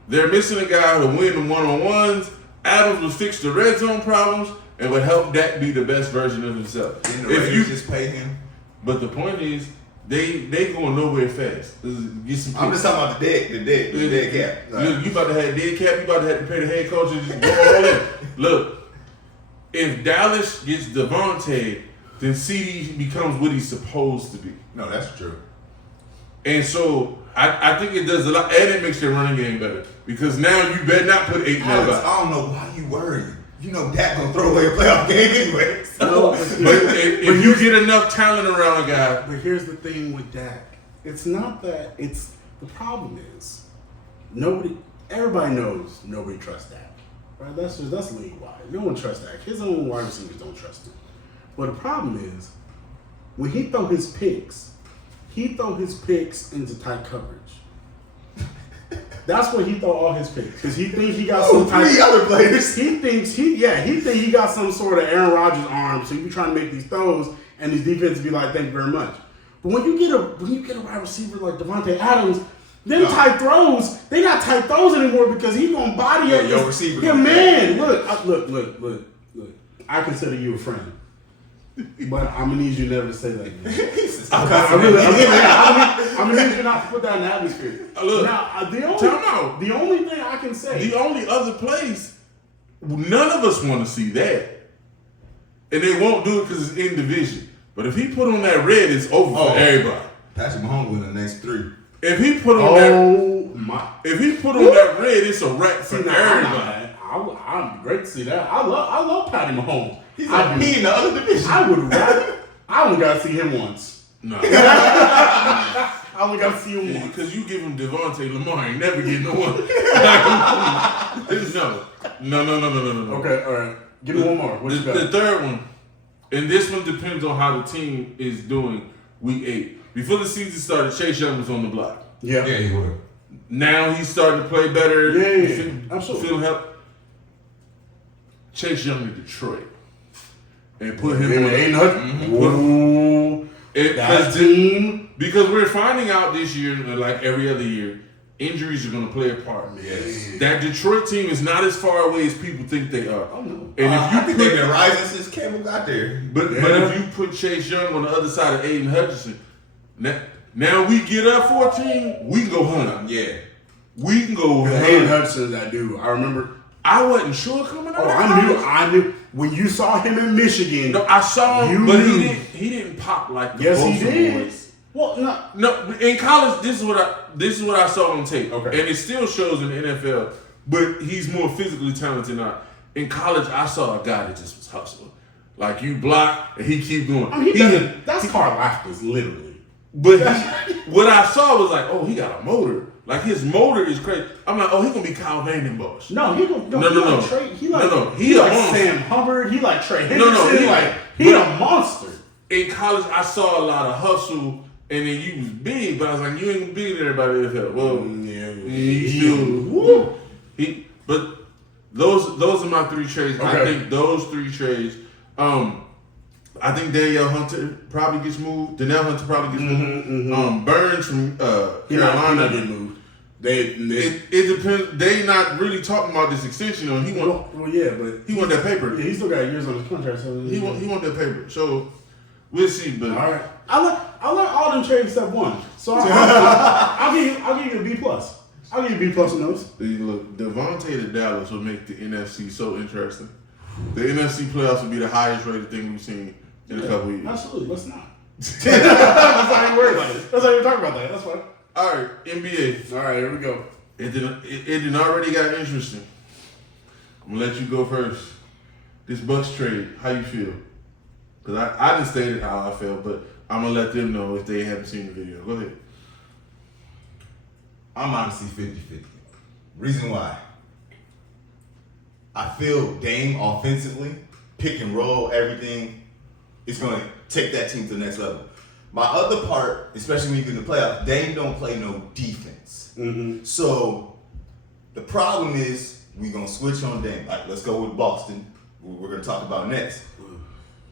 They're missing a guy who win the one-on-ones. Adams will fix the red zone problems and would help Dak be the best version of himself. Didn't the Raiders just pay him? But the point is, they going nowhere fast. Get some I'm just talking about the dead cap. Look, you about to have dead cap. You about to have to pay the head coach and just go all in. Look, if Dallas gets Devontae, then CD becomes what he's supposed to be. No, that's true. And so I think it does a lot, and it makes their running game better because now you better not put 8 more Alex, I don't know why you worried. You know Dak gonna throw away a playoff game anyway. So. But if you get enough talent around a guy. But here's the thing with Dak. It's not that. It's the problem is everybody knows nobody trusts Dak. Right? That's league wide. No one trusts Dak. His own wide receivers don't trust him. But the problem is when he throw his picks into tight coverage. That's where he throw all his picks because he thinks he got some type. 3 other players. He thinks he got some sort of Aaron Rodgers arm, so he be trying to make these throws, and these defenses be like, "Thank you very much." But when you get a wide receiver like Devontae Adams, tight throws, they not tight throws anymore because he's gonna body up your receiver. Yeah, man. Look. I consider you a friend. But I'm gonna need you never to say that again. I'm gonna need you not to put that in the atmosphere. Look, now, the only thing I can say, the only other place, none of us want to see that, and they won't do it because it's in division. But if he put on that red, it's over for everybody. Patrick Mahomes win the next 3. If he put on that red, it's a wrap for everybody. I'm great to see that. I love Patty Mahomes. He in the other division. I only got to see him once. No. I only got to see him once. Because you give him Devontae Lamar, ain't never getting no one. No. Okay, all right. Give me one more. What you got? The third one, and this one depends on how the team is doing week 8. Before the season started, Chase Young was on the block. Yeah, he would. Now he's starting to play better. Yeah. Absolutely. Feeling help. Chase Young to Detroit. And put him on that team. Because we're finding out this year, like every other year, injuries are going to play a part. Yes. That Detroit team is not as far away as people think they are. Oh, no. And if you think they've been rising since Campbell got there. But if you put Chase Young on the other side of Aiden Hutchinson, now we get up 14, we go hunt. Yeah. We can go. Hayden Hudson's that dude. I remember. I wasn't sure coming out. Oh, I knew when you saw him in Michigan. No, I saw him, but he didn't pop like the yes, Bosa he did. boys. Well, No, in college, this is what I saw on tape. Okay. And it still shows in the NFL, but he's more physically talented now. In college, I saw a guy that just was hustling. Like, you block and he keep going. I mean, that's Karlaftis, literally. But what I saw was like, oh, he got a motor. Like, his motor is crazy. I'm like, oh, he gonna be Kyle Vandenbosch. No, he gonna No. He like monster. Sam Hubbard. He like Trey Henderson. No, he a monster. In college, I saw a lot of hustle, and then you was big, but I was like, you ain't big than everybody in the NFL. Well, but those are my three trades. Okay. I think those three trades. I think Danielle Hunter probably gets moved. Danielle Hunter probably gets moved. Burns from Carolina get moved. It depends. They not really talking about this extension on. He want that paper. Yeah, he still got years on his contract. So he want that paper. So we'll see. But all right, I like all them trades except one. So I'll give you a B plus. I'll give you a B plus on those. Look, Devontae to Dallas will make the NFC so interesting. The NFC playoffs will be the highest rated thing we've seen in a couple of years. Absolutely, let's not. Let's not even worry about it. Let's not even talk about that. That's fine. All right, NBA. All right, here we go. It didn't already got interesting. I'm gonna let you go first. This Bucks trade, how you feel? Because I didn't state how I felt, but I'm gonna let them know if they haven't seen the video. Go ahead. I'm honestly 50-50. Reason why. I feel Dame offensively, pick and roll, everything is going to take that team to the next level. My other part, especially when you get in the playoffs, Dame don't play no defense. Mm-hmm. So the problem is we're going to switch on Dame. Like, let's go with Boston, who we're going to talk about next.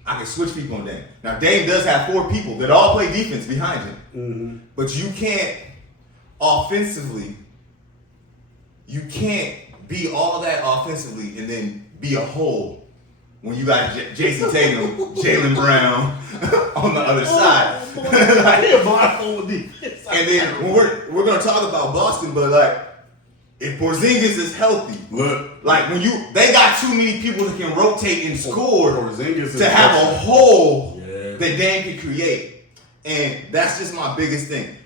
I can switch people on Dame. Now, Dame does have 4 people that all play defense behind him. Mm-hmm. But you can't, offensively, you can't be all that offensively and then be a hole when you got Jason Tatum, Jaylen Brown on the other side. And then when we're gonna talk about Boston, but like if Porzingis is healthy, look, like they got too many people that can rotate and score Porzingis to have a hole that Dame can create, and that's just my biggest thing.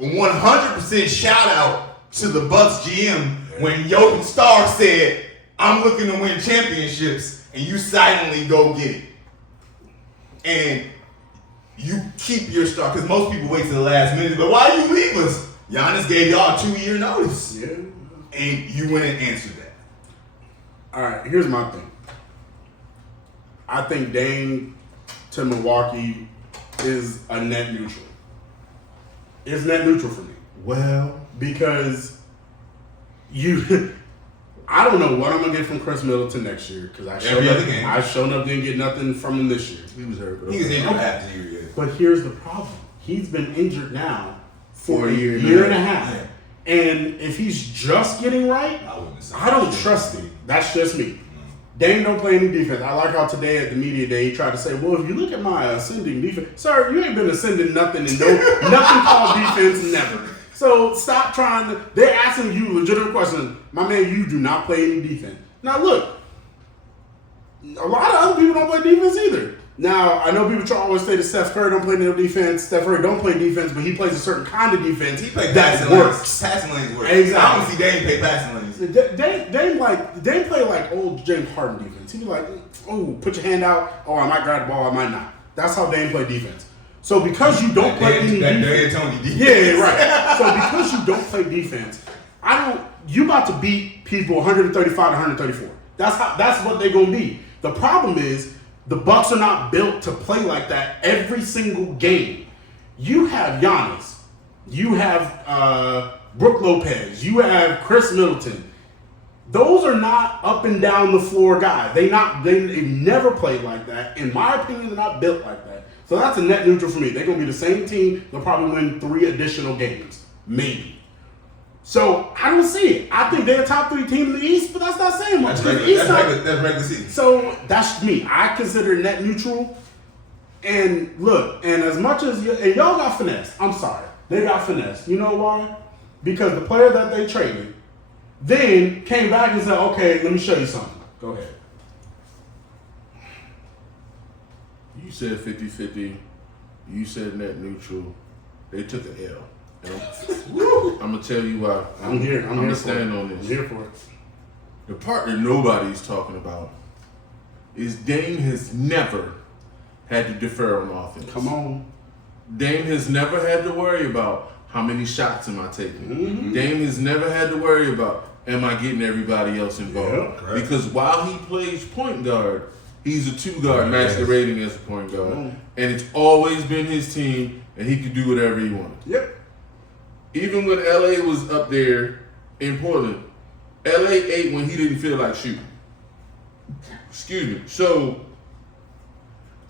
100% shout out to the Bucks GM when Jokic Star said, I'm looking to win championships, and you silently go get it. And you keep your star, because most people wait to the last minute, but why you leave us? Giannis gave y'all a 2-year notice. Yeah. And you went and answered that. All right, here's my thing. I think Dame to Milwaukee is a net neutral. It's net neutral for me. Well, because I don't know what I'm gonna get from Chris Middleton next year because I showed up didn't get nothing from him this year. he was hurt. He was injured half the year. But here's the problem: he's been injured now for a a year year now. and a half, and if he's just getting right, I don't trust him. That's just me. Dame don't play any defense. I like how today at the media day he tried to say, well, if you look at my ascending defense, sir, you ain't been ascending nothing and nothing called defense never. So stop trying to, they're asking you legitimate questions. My man, you do not play any defense. Now look, a lot of other people don't play defense either. Now, I know people try to always say that Steph Curry don't play no defense. Steph Curry don't play defense, but he plays a certain kind of defense. He plays that passing works. lanes. Passing lanes work. Exactly. I don't see Dame play passing lanes. Dame play like old James Harden defense. He be like, oh, put your hand out. Oh, I might grab the ball, I might not. That's how Dame play defense. So because you don't play any defense, yeah, right. So because you don't play defense, you about to beat people 135 to 134. That's what they're gonna be. The problem is the Bucks are not built to play like that every single game. You have Giannis, you have Brook Lopez, you have Chris Middleton. Those are not up and down the floor guys. They never played like that. In my opinion, they're not built like that. So that's a net neutral for me. They're gonna be the same team. They'll probably win 3 additional games, maybe. So I don't see it. I think they're a top 3 team in the East, but that's not saying much. That's regular season. So that's me. I consider net neutral. And look, and as much as y'all got finesse, I'm sorry, they got finesse. You know why? because the player that they traded then came back and said, okay, let me show you something. Go ahead. You said 50-50. You said net neutral. They took an L. And I'm gonna tell you why. I'm here. I'm gonna here stand for it. on this. I'm here for it. The part that nobody's talking about is Dame has never had to defer on offense. Come on. Dame has never had to worry about how many shots am I taking. Mm-hmm. Dame has never had to worry about am I getting everybody else involved. Yeah, correct. Because while he plays point guard, he's a 2-guard masquerading as a point guard. Mm. And it's always been his team, and he could do whatever he wanted. Yep. Even when LA was up there in Portland, LA ate when he didn't feel like shooting. Excuse me. So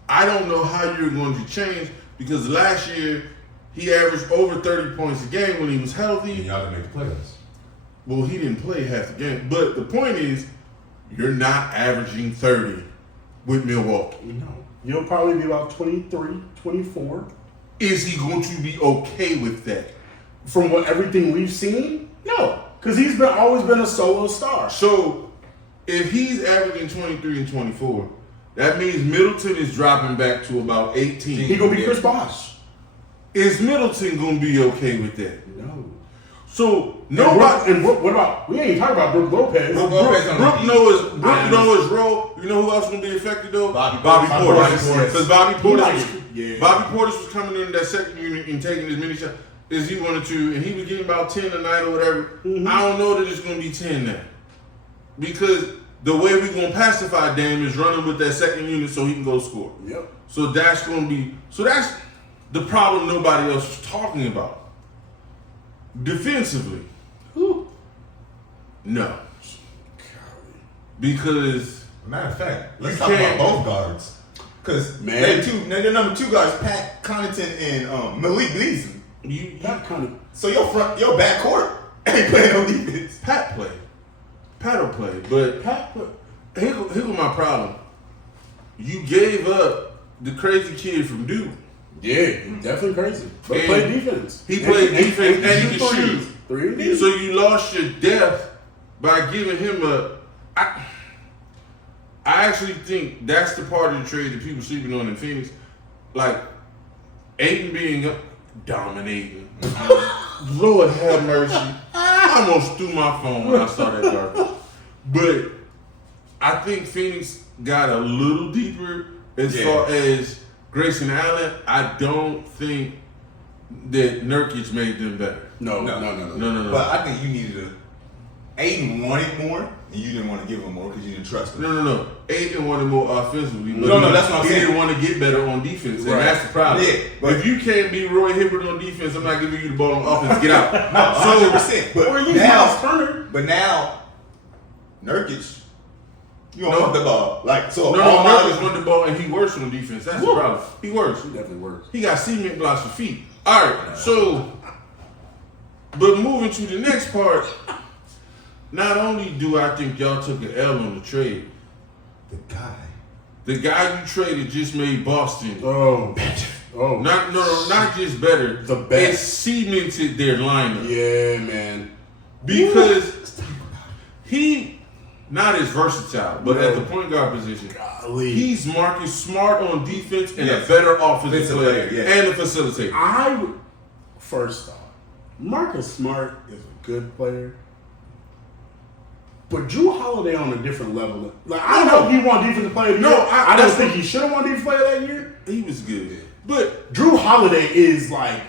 I don't know how you're going to change because last year he averaged over 30 points a game when he was healthy. And y'all didn't make the playoffs. Well, he didn't play half the game. But the point is, you're not averaging 30 with Milwaukee. No. You'll probably be about 23, 24. Is he going to be okay with that? From what everything we've seen, no. Because he's always been a solo star. So if he's averaging 23 and 24, that means Middleton is dropping back to about 18. He gonna be Chris Bosh. Is Middleton gonna be okay with that? No. So nobody. And what about? We ain't even talking about Brook Lopez. Brooke knows his role. You know who else gonna be affected though? Bobby Portis. Because Bobby Portis, Yeah. Bobby Portis was coming in that second unit and taking as many shots as he wanted to, and he was getting about 10 a night or whatever. Mm-hmm. I don't know that it's gonna be 10 now, because the way we're gonna pacify Dame is running with that second unit so he can go score. Yep. So that's that's the problem nobody else is talking about. Defensively, no. Because Matter of fact, let's You talk about can't- both guards. Because their number 2 guards, Pat Connaughton and Malik Beasley. That kind of. So your back court ain't playing no defense. Pat will play, but Pat, but here was my problem. You gave up the crazy kid from Duke. yeah, he's definitely crazy. But And played defense. he played defense and he can threes. shoot. 3 and D. So you lost your depth by giving him I actually think that's the part of the trade that people sleeping on in Phoenix. Like, Aiden being up, dominating. Lord have mercy. I almost threw my phone when I saw that garbage. But I think Phoenix got a little deeper as far as Grayson Allen. I don't think that Nurkic made them better. No. But I think you needed Aiden wanted more, and you didn't want to give him more because you didn't trust him. No. Aiden wanted more offensively. But No, that's what I'm he saying. didn't want to get better on defense, and Right. that's the problem. Yeah, but- if you can't be Roy Hibbert on defense, I'm not giving you the ball on offense. Get out. No, 100%. But Or at least now, Miles Turner. but now, Nurkic, you don't No. want the ball. Like, so No, all Nurkic my, won the ball, and he works on defense. That's the problem. He works. He definitely works. He got cement blocks for feet. All right, so, but moving to the next part, not only do I think y'all took an L on the trade, the guy you traded just made Boston. Oh. Not just better. The best. It cemented their lineup. Yeah, man. Because he not as versatile, but No. at the point guard position, Golly. he's Marcus Smart on defense and Yes. a better offensive Offensive player player, yes. and a facilitator. First off, Marcus Smart is a good player. But Drew Holiday on a different level. Like, I don't know if he won defensive player of the No, year. I- I don't that's think what- he should have won defensive player that year. He was good, but Drew Holiday is like,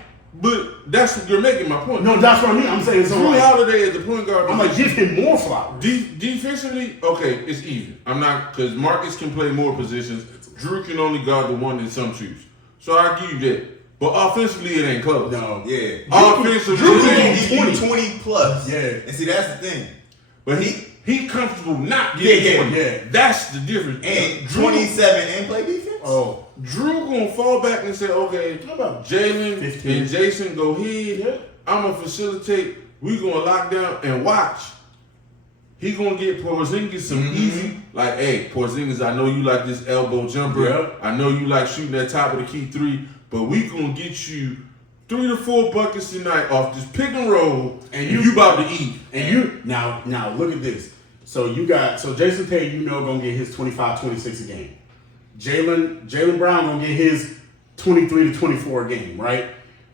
that's what you're making my point. no, that's what I mean. I'm saying so. Drew Like, Holiday at the point guard I'm like, position. give him more flowers. Defensively, okay, it's even. I'm not, because Marcus can play more positions. Drew can only guard the one in some shoes. So I'll give you that. But offensively, it ain't close. No. yeah. Offensively, Drew it can ain't. give you 20 plus. Yeah. And see, that's the thing. But he comfortable not getting Yeah, 20. yeah. That's the difference. And Drew, 27 and play defense? Oh. Drew gonna fall back and say, okay, How about Jalen 15? and Jason go ahead. Yeah. I'm gonna facilitate. We gonna lock down and watch. He gonna get Porzingis some easy, like, hey, Porzingis, I know you like this elbow jumper. Yeah. I know you like shooting that top of the key three, but we gonna get you 3 to 4 buckets tonight off this pick and roll, and you about to eat. And you now look at this. So Jason Tatum, gonna get his 25, 26 a game. Jaylen Brown gonna get his 23 to 24 a game, right?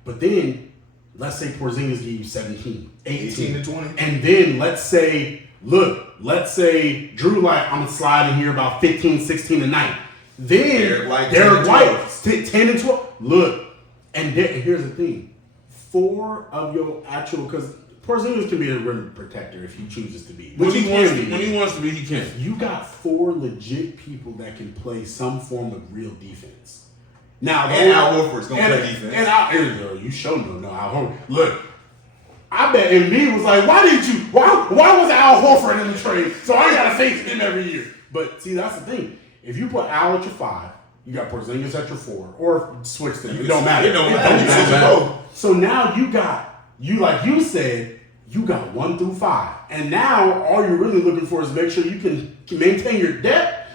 But then let's say Porzingis give you 17, 18 to 20. And then let's say Drew like I'm gonna slide in here about 15, 16 a night. Then Derek White 10 and 12. Look, and here's the thing. 4 of your actual, because Porzingis can be a rim protector if he chooses to be. When he wants to be, he can. You got 4 legit people that can play some form of real defense. Now, and Al Horford's gonna play defense. And you show no Al Horford. Look, I bet Embiid was like, why was Al Horford in the trade? So I gotta face him every year. But see, that's the thing. If you put Al at your 5, you got Porzingis at your 4, or switch them. It don't matter. It don't matter. So now like you said, you got 1 through 5. And now all you're really looking for is make sure you can maintain your depth.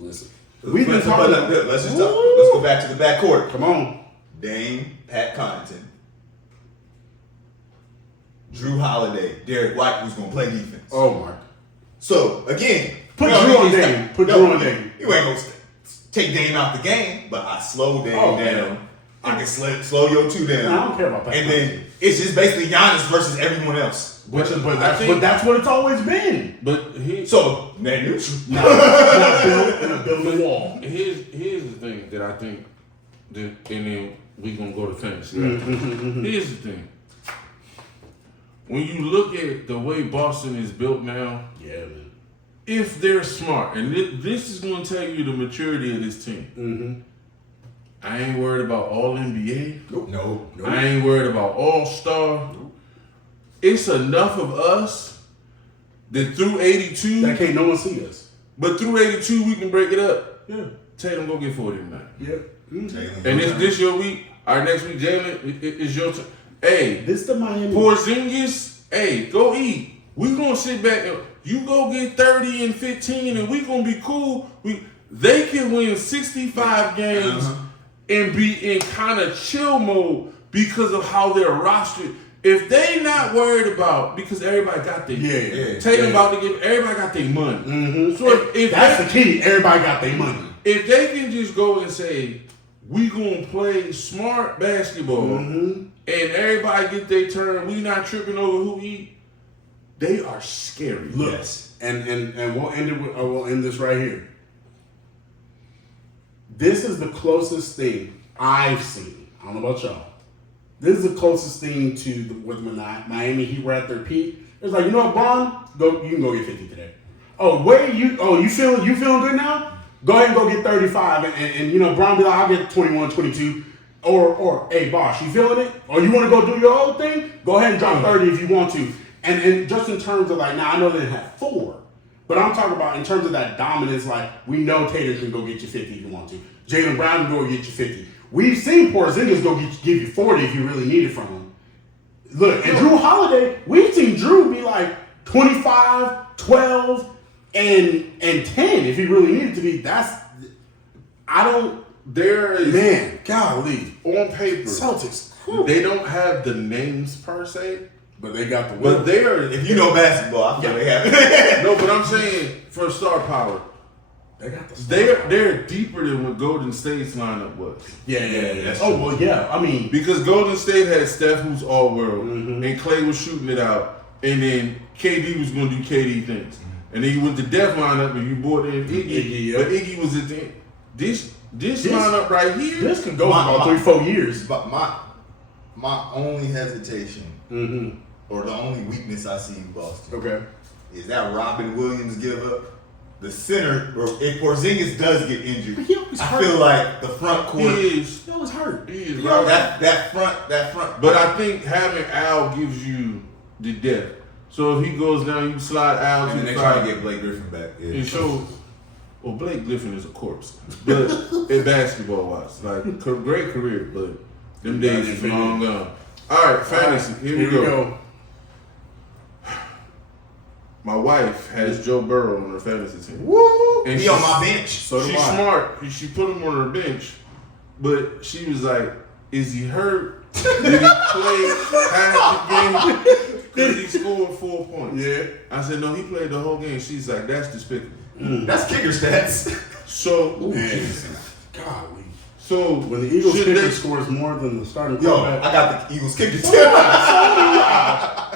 Listen. Let's go back to the backcourt. Come on. Dame, Pat Connaughton, Drew Holiday, Derek White, who's gonna play defense. Oh my. So again, Drew on Dame. Put Drew on Dame. You ain't gonna take Dame out the game, but I slow Dame down. I can slow your 2 down. I don't care about that. And then it's just basically Giannis versus everyone else. But that's what it's always been. So net neutral. Not build a wall. Here's the thing that I think, and then we gonna go to fantasy. Here's the thing. When you look at the way Boston is built now, yeah, man. If they're smart, and this is gonna tell you the maturity of this team. Mm-hmm. I ain't worried about all NBA. Nope. I ain't worried about all star. Nope. It's enough of us that through 82, that can't no one see us. But through 82, we can break it up. Yeah. Tatum go get 40 tonight. Yeah. Mm-hmm. And is this your week? Our next week, Jalen, is your turn. Hey, this the Miami. Porzingis, hey, go eat. We gonna sit back and you go get 30 and 15, and we gonna be cool. They can win 65 games and be in kind of chill mode because of how they're rostered. If they not worried about, because everybody got their Tatum about to give, everybody got their money. Mm-hmm. So if that's the key, everybody got their money. If they can just go and say, we gonna play smart basketball, and everybody get their turn, we not tripping over who eat, they are scary. Look, yes. and we'll end it with, we'll end this right here. This is the closest thing I've seen. I don't know about y'all. This is the closest thing to when Miami Heat were at their peak. It's like, you know what, Bond? You can go get 50 today. You feeling good now? Go ahead and go get 35. And Bron be like, I'll get 21, 22. Or hey, Bosh, you feeling it? Or you want to go do your own thing? Go ahead and drop 30 if you want to. And just in terms of like, now I know they have 4. But I'm talking about in terms of that dominance, like, we know Tatum can go get you 50 if you want to. Jaylen Brown can go get you 50. We've seen Porzingis go give you 40 if you really need it from him. Look, and Drew Holiday, we've seen Drew be like 25, 12, and 10 if he really needed to be. Man, golly. On paper, Celtics, they don't have the names per se. But they got the win. But if you know basketball, I feel they have it. No, but I'm saying for star power, they got the they're deeper than what Golden State's lineup was. Yeah. Well, yeah. I mean, because Golden State had Steph, who's all world, and Clay was shooting it out, and then KD was going to do KD things, and then you went to Def lineup and you brought in Iggy, but Iggy was at the this lineup right here. This could go for about 3-4 years. But my only hesitation. Or the only weakness I see in Boston is that Robin Williams give up. The center, or if Porzingis does get injured, I feel like the front court he always hurt. That front. But I think having Al gives you the depth. So if he goes down, you slide Al to the they try to get Blake Griffin back. Well, Blake Griffin is a corpse, but in basketball wise, like great career, but them days is long gone. All right, fantasy. Here we go. My wife has Joe Burrow on her fantasy team. Woo! And he on my bench. So she's smart. She put him on her bench, but she was like, "Is he hurt? Did he play half the game? Because he scored 4 points. Yeah. I said, no, he played the whole game. She's like, that's despicable. That's kicker stats. So, Golly. So when the Eagles should kicker they, scores more than the starting Yo, quarterback, I got the Eagles kicker.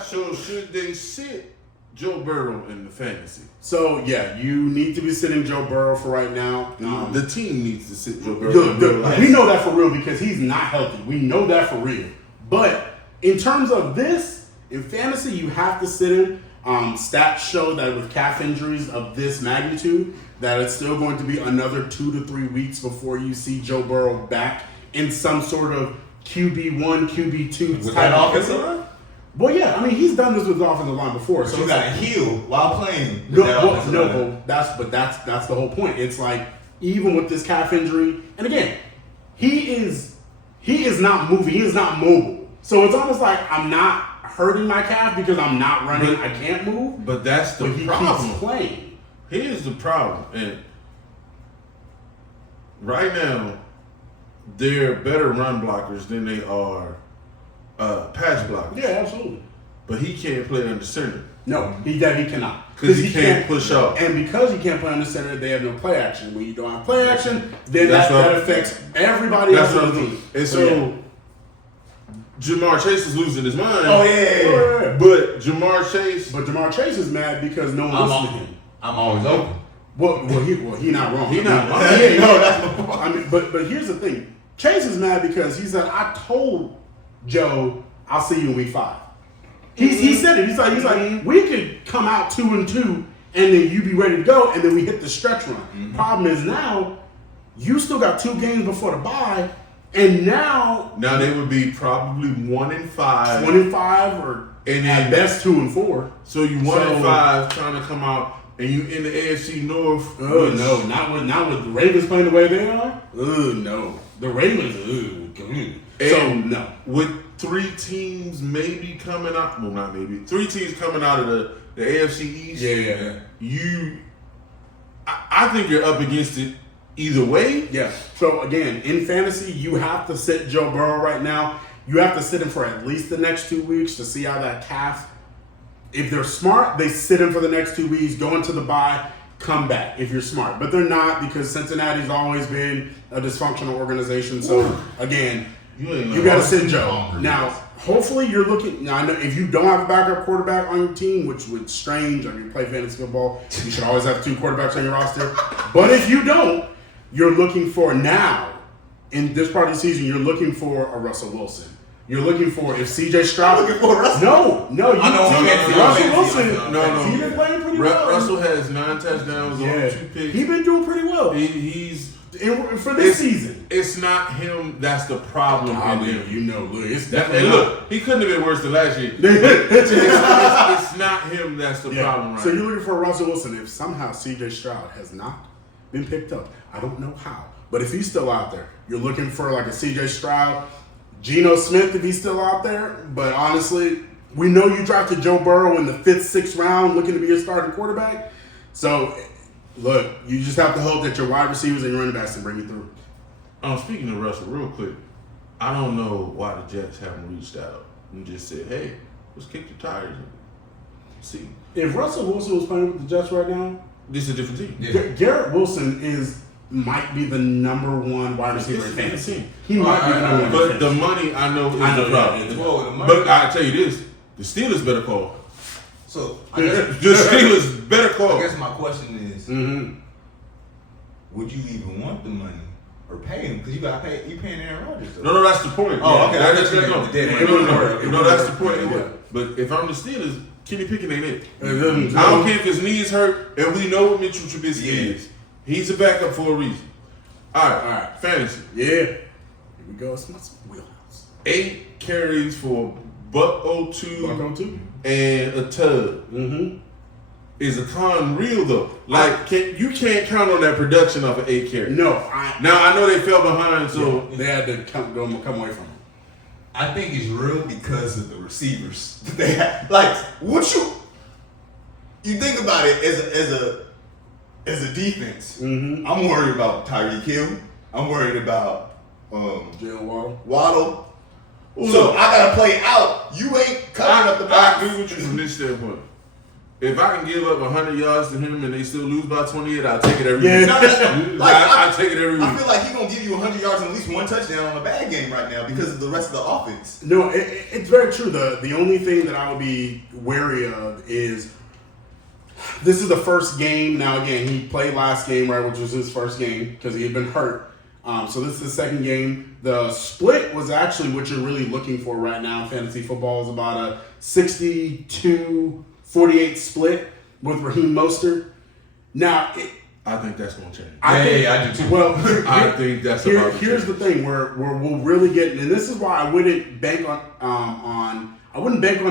so should they sit Joe Burrow in the fantasy? So yeah, you need to be sitting Joe Burrow for right now. The team needs to sit Joe Burrow. We know that for real because he's not healthy. We know that for real. But in terms of this, in fantasy, you have to sit him. Stats show that with calf injuries of this magnitude, that it's still going to be another 2 to 3 weeks before you see Joe Burrow back in some sort of QB1, QB2 With type that of offensive line? Well, yeah, I mean he's done this with the offensive line before. So So you it's got to like, heal while playing. with no, that well, offensive no, line. but that's the whole point. It's like even with this calf injury, and again, he is not moving, he is not mobile. So it's almost like I'm not hurting my calf because I'm not running, I can't move. But that's the But he problem. keeps playing. Here's the problem, and right now they're better run blockers than they are pass blockers. Yeah, absolutely. But he can't play under center No, he cannot. because he can't push off. And because he can't play on the center, they have no play action. When you don't have play action, then That's that what- affects everybody else That's on what the I'm team. And so Jamar Chase is losing his mind. Oh, yeah. But Jamar Chase, But Jamar Chase is mad because no one listens to him. I'm always open. He not wrong. He not wrong. Yeah, No, that's I mean, but here's the thing. Chase is mad because he said, "I told Joe I'll see you in week 5." He said it. He's like, we could come out 2-2, and then you be ready to go, and then we hit the stretch run. Problem is now, you still got 2 games before the bye, and now they would be probably 1-5. 1-5 or And at then- best 2-4. So you 1-5 trying to come out, and you in the AFC North. Oh no, not with the Ravens playing the way they are. Oh no, the Ravens. So no. With 3 teams maybe coming out, well not maybe, 3 teams coming out of the AFC East. Yeah. I think you're up against it either way. Yeah. So again, in fantasy, you have to sit Joe Burrow right now. You have to sit him for at least the next 2 weeks to see how that calf. If they're smart, they sit him for the next 2 weeks, go into the bye, come back. If you're smart, but they're not because Cincinnati's always been a dysfunctional organization. So again, you got to sit Joe. Now, hopefully, you're looking. Now, I know if you don't have a backup quarterback on your team, which would strange. I mean, you play fantasy football, you should always have 2 quarterbacks on your roster. But if you don't, you're looking for now in this part of the season. You're looking for a Russell Wilson. You're looking for if C.J. Stroud. Looking for Russell. No. You, I know, Russell Wilson. No. He's been playing pretty well. Russell has 9 touchdowns on 2 picks. He's been doing pretty well He's for this season. It's not him that's the problem in him. You know, look, it's And definitely look, he couldn't have been worse than last year. It's not him that's the problem right So now. you're looking for Russell Wilson. If somehow C.J. Stroud has not been picked up, I don't know how, but if he's still out there, you're looking for like a C.J. Stroud, Geno Smith if he's still out there. But honestly, we know you drafted Joe Burrow in the 5th, 6th round, looking to be your starting quarterback. So look, you just have to hope that your wide receivers and your running backs can bring you through. Speaking of Russell, real quick, I don't know why the Jets haven't reached out and just said, "Hey, let's kick the tires and see." If Russell Wilson was playing with the Jets right now, This is a different team. Garrett Wilson might be the number 1 wide receiver in It's a different fantasy. team. He might be the number 1. But the money, I know, is the problem. Well, the money- But I tell you this: the Steelers better call. So The Steelers better call. I guess my question is, Mm-hmm. would you even want the money or pay him? Because you paying Aaron Rodgers. Though. No, that's the point. Oh, okay. That's Yeah, no, the dead money. no, that's the point. Yeah. But if I'm the Steelers, Kenny Pickett ain't it. It doesn't- I don't care if his knee is hurt, and we know what Mitchell Trubisky is. He's a backup for a reason. All right. Fantasy. Yeah. Here we go. It's my wheelhouse. 8 carries for $102 Buck on 2. and a tub. Mm-hmm. Is a con real though? Like, you can't count on that production off of 8 carries. No, Now I know they fell behind, so they had to come away from him. I think it's real because of the receivers that they have. Like, what you think about it as a defense? Mm-hmm. I'm worried about Tyreek Hill. I'm worried about Jalen Waddle. Waddle. So I gotta play out. You ain't covering up the box. I agree with you from this standpoint. If I can give up 100 yards to him and they still lose by 28, I'll take it every week. I take it every week. I feel like he's going to give you 100 yards and at least one touchdown on a bad game right now because of the rest of the offense. No, it's very true. The only thing that I would be wary of is this is the first game. Now, again, he played last game, right, which was his first game because he had been hurt. So this is the second game. The split was actually what you're really looking for right now in fantasy football is about a 62-48 split with Raheem Mostert. Now, I think that's going to change. I do too. Well, I think that's about to here's change. the thing where we'll really get, and this is why I wouldn't bank on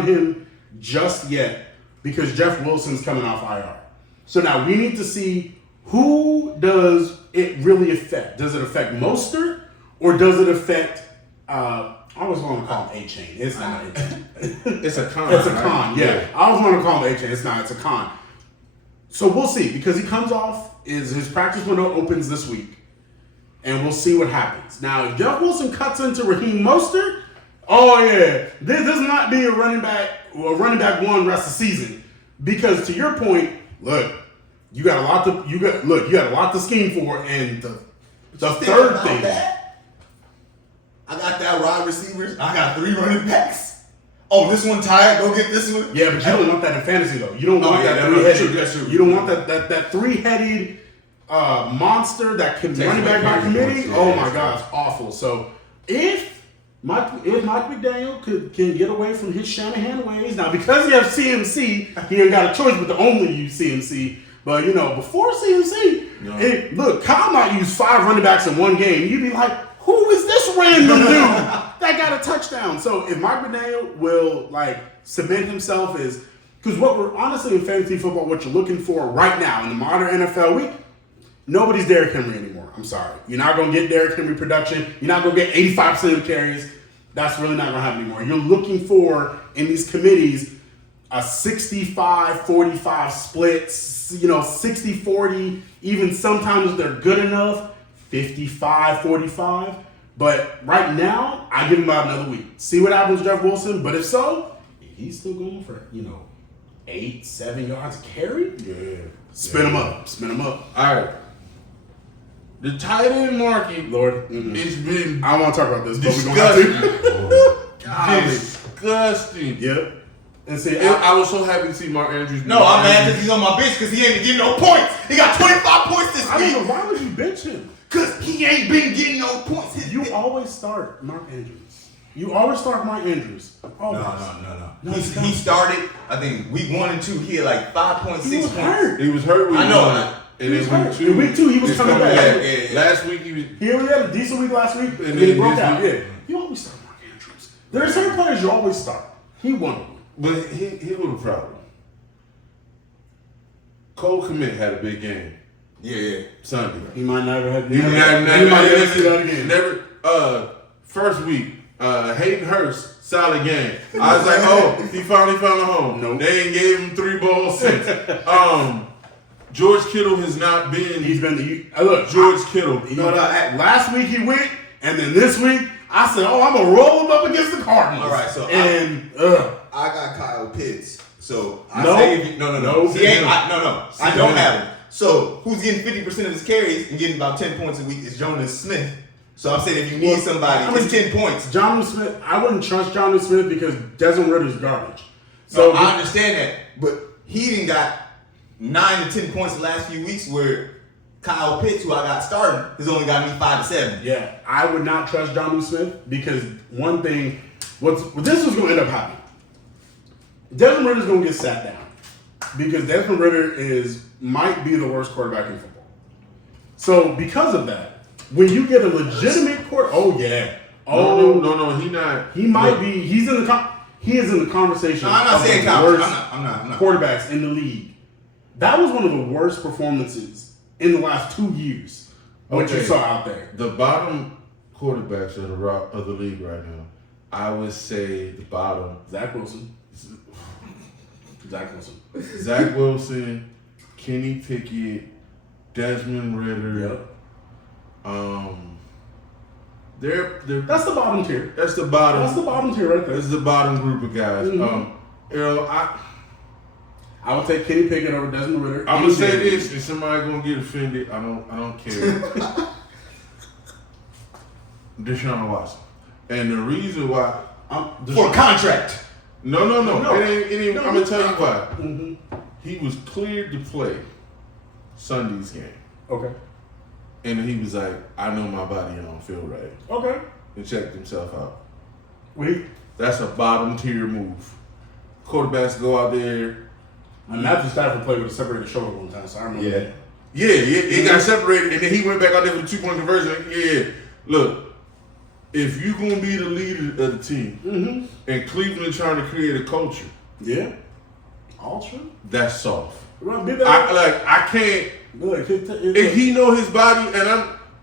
him just yet because Jeff Wilson's coming off IR. So now we need to see who does it really affect. Does it affect Mostert or does it affect? I always want to call him A-Chain. It's not A-Chain. It's a con. It's a right? con, yeah. I always want to call him A-Chain. It's not. It's a con. So we'll see because he comes off. His practice window opens this week, and we'll see what happens. Now, if Jeff Wilson cuts into Raheem Mostert, oh yeah, this might be a running back one rest of the season. Because to your point, look, you got a lot to scheme for, and the third thing. I got that wide receivers. I got 3 running backs. Oh, this one tired. Go get this one. Yeah, but you don't want that in fantasy though. You don't want that three-headed. That's true. You don't want that three-headed monster that can running back by committee. Oh my God, it's awful. So if Mike McDaniel can get away from his Shanahan ways now because he has CMC, he ain't got a choice but to only use CMC. But before CMC, look, Kyle might use 5 running backs in one game. You'd be like, who is this random dude that got a touchdown? So if Mike McDaniel will cement himself as, because what we're honestly in fantasy football, what you're looking for right now in the modern NFL week, nobody's Derrick Henry anymore. I'm sorry. You're not going to get Derrick Henry production. You're not going to get 85% of the carries. That's really not going to happen anymore. You're looking for, in these committees, a 65-45 split, 60-40, even sometimes if they're good enough, 55-45. But right now, I give him about another week. See what happens with Jeff Wilson. But if he's still going for, 8-7 yards a carry, spin him up. All right. The tight end market, Lord, it's been I don't want to talk about this, but we're going to have to. disgusting. Yep. And see, I was so happy to see Mark Andrews. No, I'm mad because he's on my bench because he ain't been getting no points. He got 25 points this I don't know, week. why would you bench him? Because he ain't been getting no points. You always start Mark Andrews. Always. No. He started, I think, week 1 and 2, he had like 5.6 points. He was hurt. He was hurt week I know. 1. And He was then hurt. week 2. In week 2, he was he's coming back. Yeah. Last week he was. He only had a decent week last week, and then he then broke this out. week- Yeah. You always start Mark Andrews. There are certain players you always start. He won one. But here was the problem. Cole Kmet had a big game Yeah. Sunday. He might never have. He He might never see that again. Never. First week, Hayden Hurst, solid game. I was like, oh, he finally found a home. Nope. They ain't gave him 3 balls since. George Kittle has not been. He's been look. George Kittle. Last week he went, and then this week I said, "Oh, I'm gonna roll him up against the Cardinals." All right, so I got Kyle Pitts. So I say if you, no. I don't have him. So who's getting 50% of his carries and getting about 10 points a week is Jonas Smith. So I'm saying if you need somebody, it's 10 points. Jonnu Smith, I wouldn't trust Jonnu Smith because Desmond Ritter's garbage. So I understand that, but he didn't got 9 to 10 points the last few weeks where Kyle Pitts, who I got starting, has only got me 5 to 7. Yeah, I would not trust Jonnu Smith because one thing, this was going to end up happening. Desmond Ritter's going to get sat down because Desmond Ritter might be the worst quarterback in football. So because of that, when you get a legitimate no, he not. he might be. He is in the conversation. No, I'm not saying the Kyle. worst I'm not. quarterbacks in the league. That was one of the worst performances in the last 2 years. What you saw out there. The bottom quarterbacks of the league right now, I would say the bottom. Zach Wilson, Kenny Pickett, Desmond Ritter. Yep. That's the bottom tier. That's the bottom. That's the bottom tier right there. This is the bottom group of guys. I would take Kenny Pickett over Desmond Ridder. I'm gonna say this, and somebody gonna get offended. I don't care. Deshaun Watson, and the reason why for contract. No. It ain't. No, I'm gonna tell you why. Mm-hmm. He was cleared to play Sunday's game. Okay. And he was like, I know my body don't feel right. Okay. And checked himself out. Wait. That's a bottom tier move. Quarterbacks go out there. Matthew Stafford played with a separated shoulder one time, so I remember that. Yeah, it got separated, and then he went back out there for the 2-point conversion. Yeah, look, if you gonna be the leader of the team, and Cleveland trying to create a culture, all true. That's soft. Well, I can't. Look, if he know his body,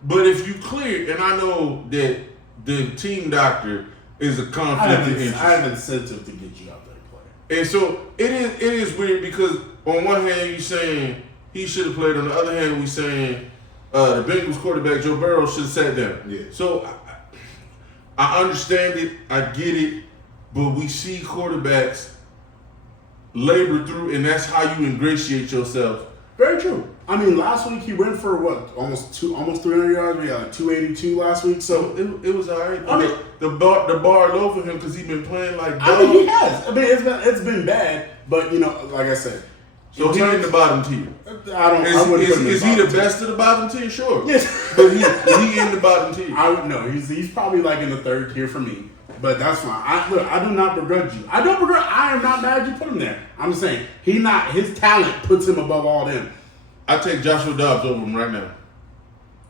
but if you clear, and I know that the team doctor is a conflict of interest. I have incentive to get you out there to play. And so it is weird because on one hand you're saying he should have played, on the other hand we saying the Bengals quarterback Joe Burrow should have sat down. Yeah. So I understand it, I get it, but we see quarterbacks labor through, and that's how you ingratiate yourself. Very true. I mean, last week he went for what, almost 300 yards. We had like 282 last week, so it was all right. I mean, the bar low for him because he's been playing like dog. I mean, he has. I mean, it's been bad, but like I said, so he's in the bottom tier. Is he the best of the bottom tier? Sure. Yes, but he in the bottom tier. I would know. He's probably like in the third tier for me. But that's fine. I do not begrudge you. I am not mad you put him there. I'm just saying his talent puts him above all them. I take Joshua Dobbs over him right now.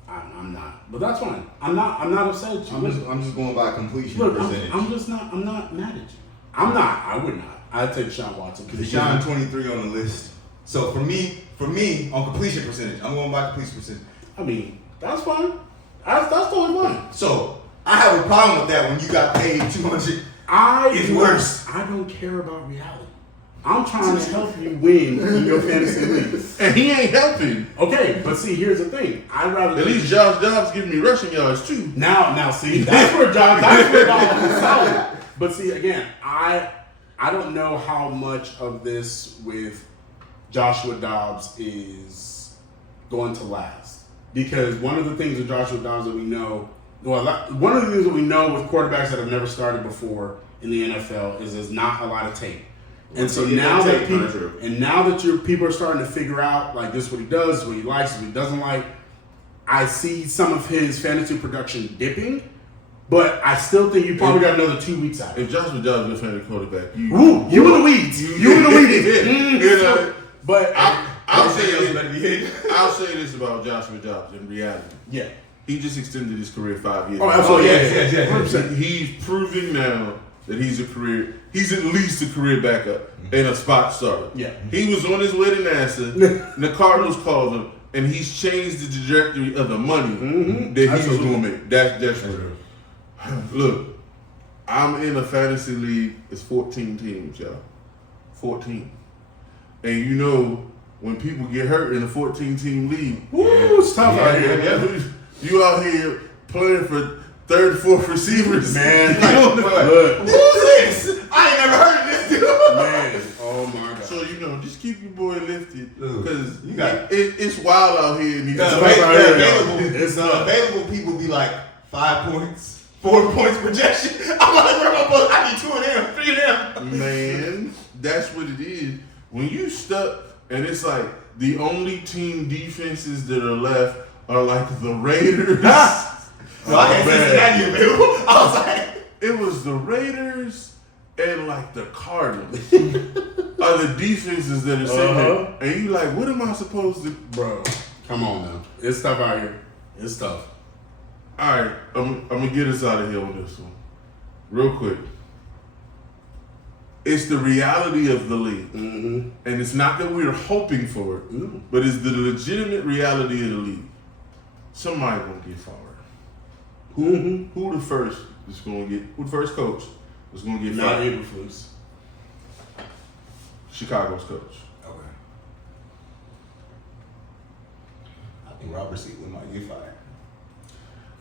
I'm not, but that's fine. I'm not upset at you. I'm just going by completion percentage. I'm not mad at you. I would not. I'd take Deshaun Watson. Deshaun 23 on the list. So for me on completion percentage, I'm going by completion percentage. I mean, that's fine. That's totally fine. So I have a problem with that when you got paid 200. It's worse. I don't care about reality. I'm trying to help you win in your fantasy league. And he ain't helping. Okay, but see, here's the thing. I'd rather at least Josh Dobbs giving me rushing yards too. Now see, that's where Dobbs is solid. But see, again, I don't know how much of this with Joshua Dobbs is going to last. Because one of the things with Joshua Dobbs that we know, one of the things that we know with quarterbacks that have never started before in the NFL is there's not a lot of tape. And so now that people are starting to figure out, like, this is what he does, this is what he likes, this is what he doesn't like, I see some of his fantasy production dipping, but I still think you probably got another 2 weeks out. If Joshua Dobbs is a fantasy quarterback, you in the weeds. You in the weeds. But I'll say this about Joshua Dobbs in reality. Yeah. He just extended his career 5 years. Oh, absolutely. Yeah. 100%. He's proving now that he's at least a career backup and a spot starter. Yeah. He was on his way to NASA. The Cardinals called him, and he's changed the trajectory of the money that he was going to make. That's real. Look, I'm in a fantasy league. It's 14 teams, y'all. 14. And when people get hurt in a 14-team league, it's tough out here. Yeah. You out here playing for third, fourth receivers, man. Who's this? I ain't never heard of this dude. Man, oh my God. So just keep your boy lifted because it's wild out here. And available people be like 5 points, 4 points projection. I'm like, where am I supposed? I need 2 of them, 3 of them. Man, that's what it is. When you stuck, and it's like the only team defenses that are left are like the Raiders. So I had Cincinnati available. I was like, it was the Raiders and like the Cardinals are the defenses that are sitting there. And you like, what am I supposed to? Bro, come on now. It's tough out here. It's tough. All right, I'm gonna get us out of here on this one, real quick. It's the reality of the league, and it's not that we're hoping for it, but it's the legitimate reality of the league. Somebody gonna get fired. Who the first is gonna get? Who the first coach is gonna get fired? Not Eberflus. Chicago's coach. Okay. I think Robert Seaton might get fired.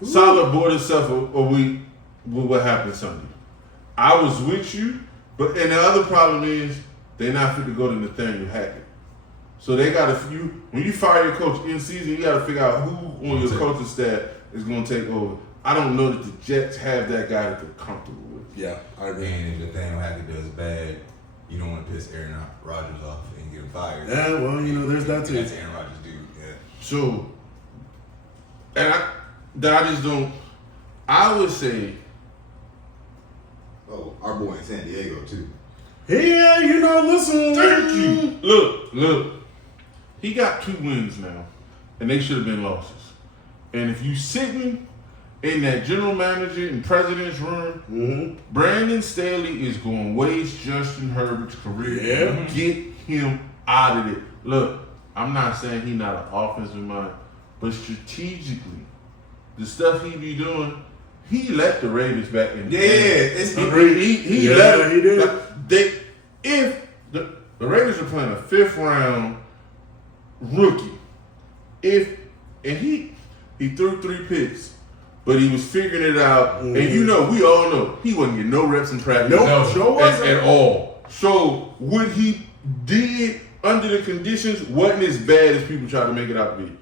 solid board itself a week with what happened Sunday. I was with you, and the other problem is they not fit to go to Nathaniel Hackett. So they got when you fire your coach in season, you got to figure out who on your coaching staff is going to take over. I don't know that the Jets have that guy that they're comfortable with. Yeah, I agree. And if Nathaniel Hackett does bad, you don't want to piss Aaron Rodgers off and get him fired. Yeah, well, there's that too. That's Aaron Rodgers, dude. Yeah. So, and I just don't. I would say. Oh, our boy in San Diego too. Yeah, listen. Thank you. Look. He got 2 wins now, and they should have been losses. And if you sitting in that general manager and president's room, Brandon Staley is going to waste Justin Herbert's career. Yeah. Get him out of it. Look, I'm not saying he's not an offensive mind, but strategically, the stuff he be doing, he let the Raiders back in the game. He let he did. If the Raiders are playing a 5th round rookie, and he threw 3 picks, but he was figuring it out, and we all know he wasn't getting no reps in practice at all. So what he did under the conditions wasn't as bad as people try to make it out to be.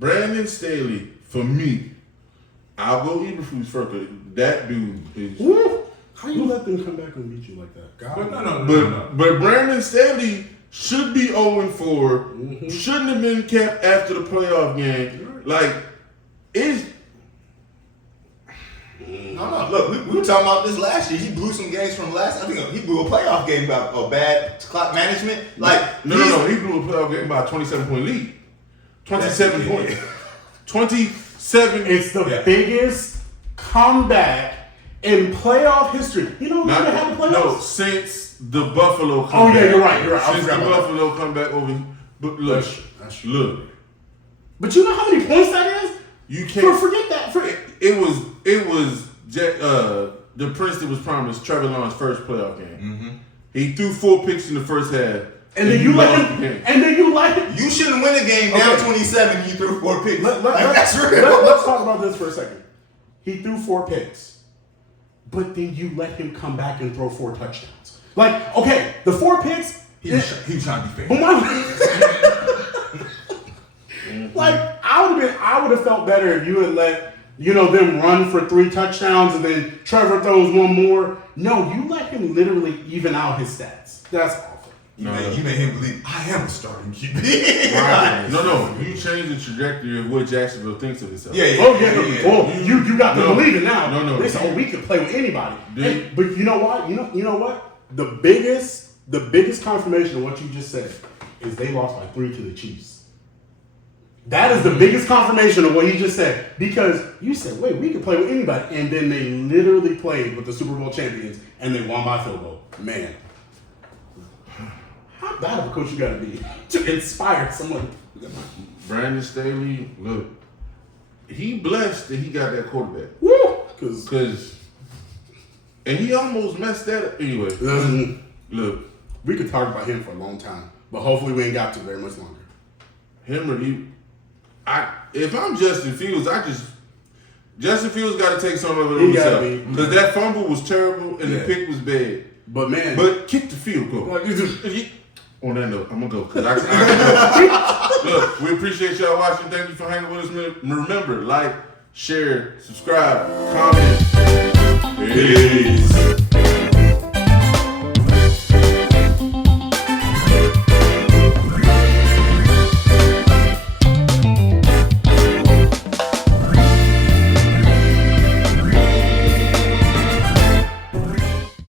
Brandon Staley, for me, I'll go Eberflus first, but that dude is. Woo. How you let them come back and beat you like that? God, No. But Brandon Staley should be 0-4. Shouldn't have been kept after the playoff game. Like, it's. No. Look, we were talking about this last year. He blew some games from last. I think he blew a playoff game by a bad clock management. Like, No. He blew a playoff game by a 27-point lead. 27 points. 27. It's the biggest comeback in playoff history. You know when they had the playoffs? No, since the Buffalo comeback. Oh, yeah, you're right. Since the Buffalo comeback over. But look, look. But you know how many points that is? You can't forget that. It was the prince that was promised Trevor Lawrence's first playoff game. He threw 4 picks in the first half. And then you let him. You shouldn't win a game down 27. You threw 4 picks. That's real. Let's talk about this for a second. He threw 4 picks, but then you let him come back and throw 4 touchdowns. Like, okay, the 4 picks. He was trying to be fair. Like, I would have felt better if you had let them run for 3 touchdowns and then Trevor throws 1 more. No, you let him literally even out his stats. That's awful. You made him believe I am a starting QB. Right. No. You changed the trajectory of what Jacksonville thinks of itself. Yeah. Oh, you got to believe it now. No. They say, we can play with anybody. But you know what? You know what? The biggest confirmation of what you just said is they lost by 3 to the Chiefs. That is the biggest confirmation of what he just said. Because you said, wait, we can play with anybody. And then they literally played with the Super Bowl champions and they won by field goal. Man. How bad of a coach you got to be to inspire someone? Brandon Staley, look, he blessed that he got that quarterback. Woo! And he almost messed that up. Anyway, look. We could talk about him for a long time, but hopefully we ain't got to very much longer. Him or you, if I'm Justin Fields, Justin Fields got to take some of it on himself. Because that fumble was terrible and the pick was bad. But kick the field goal. On that note, I'm going to go. Because I look, we appreciate y'all watching. Thank you for hanging with us. Remember, like, share, subscribe, comment. Peace.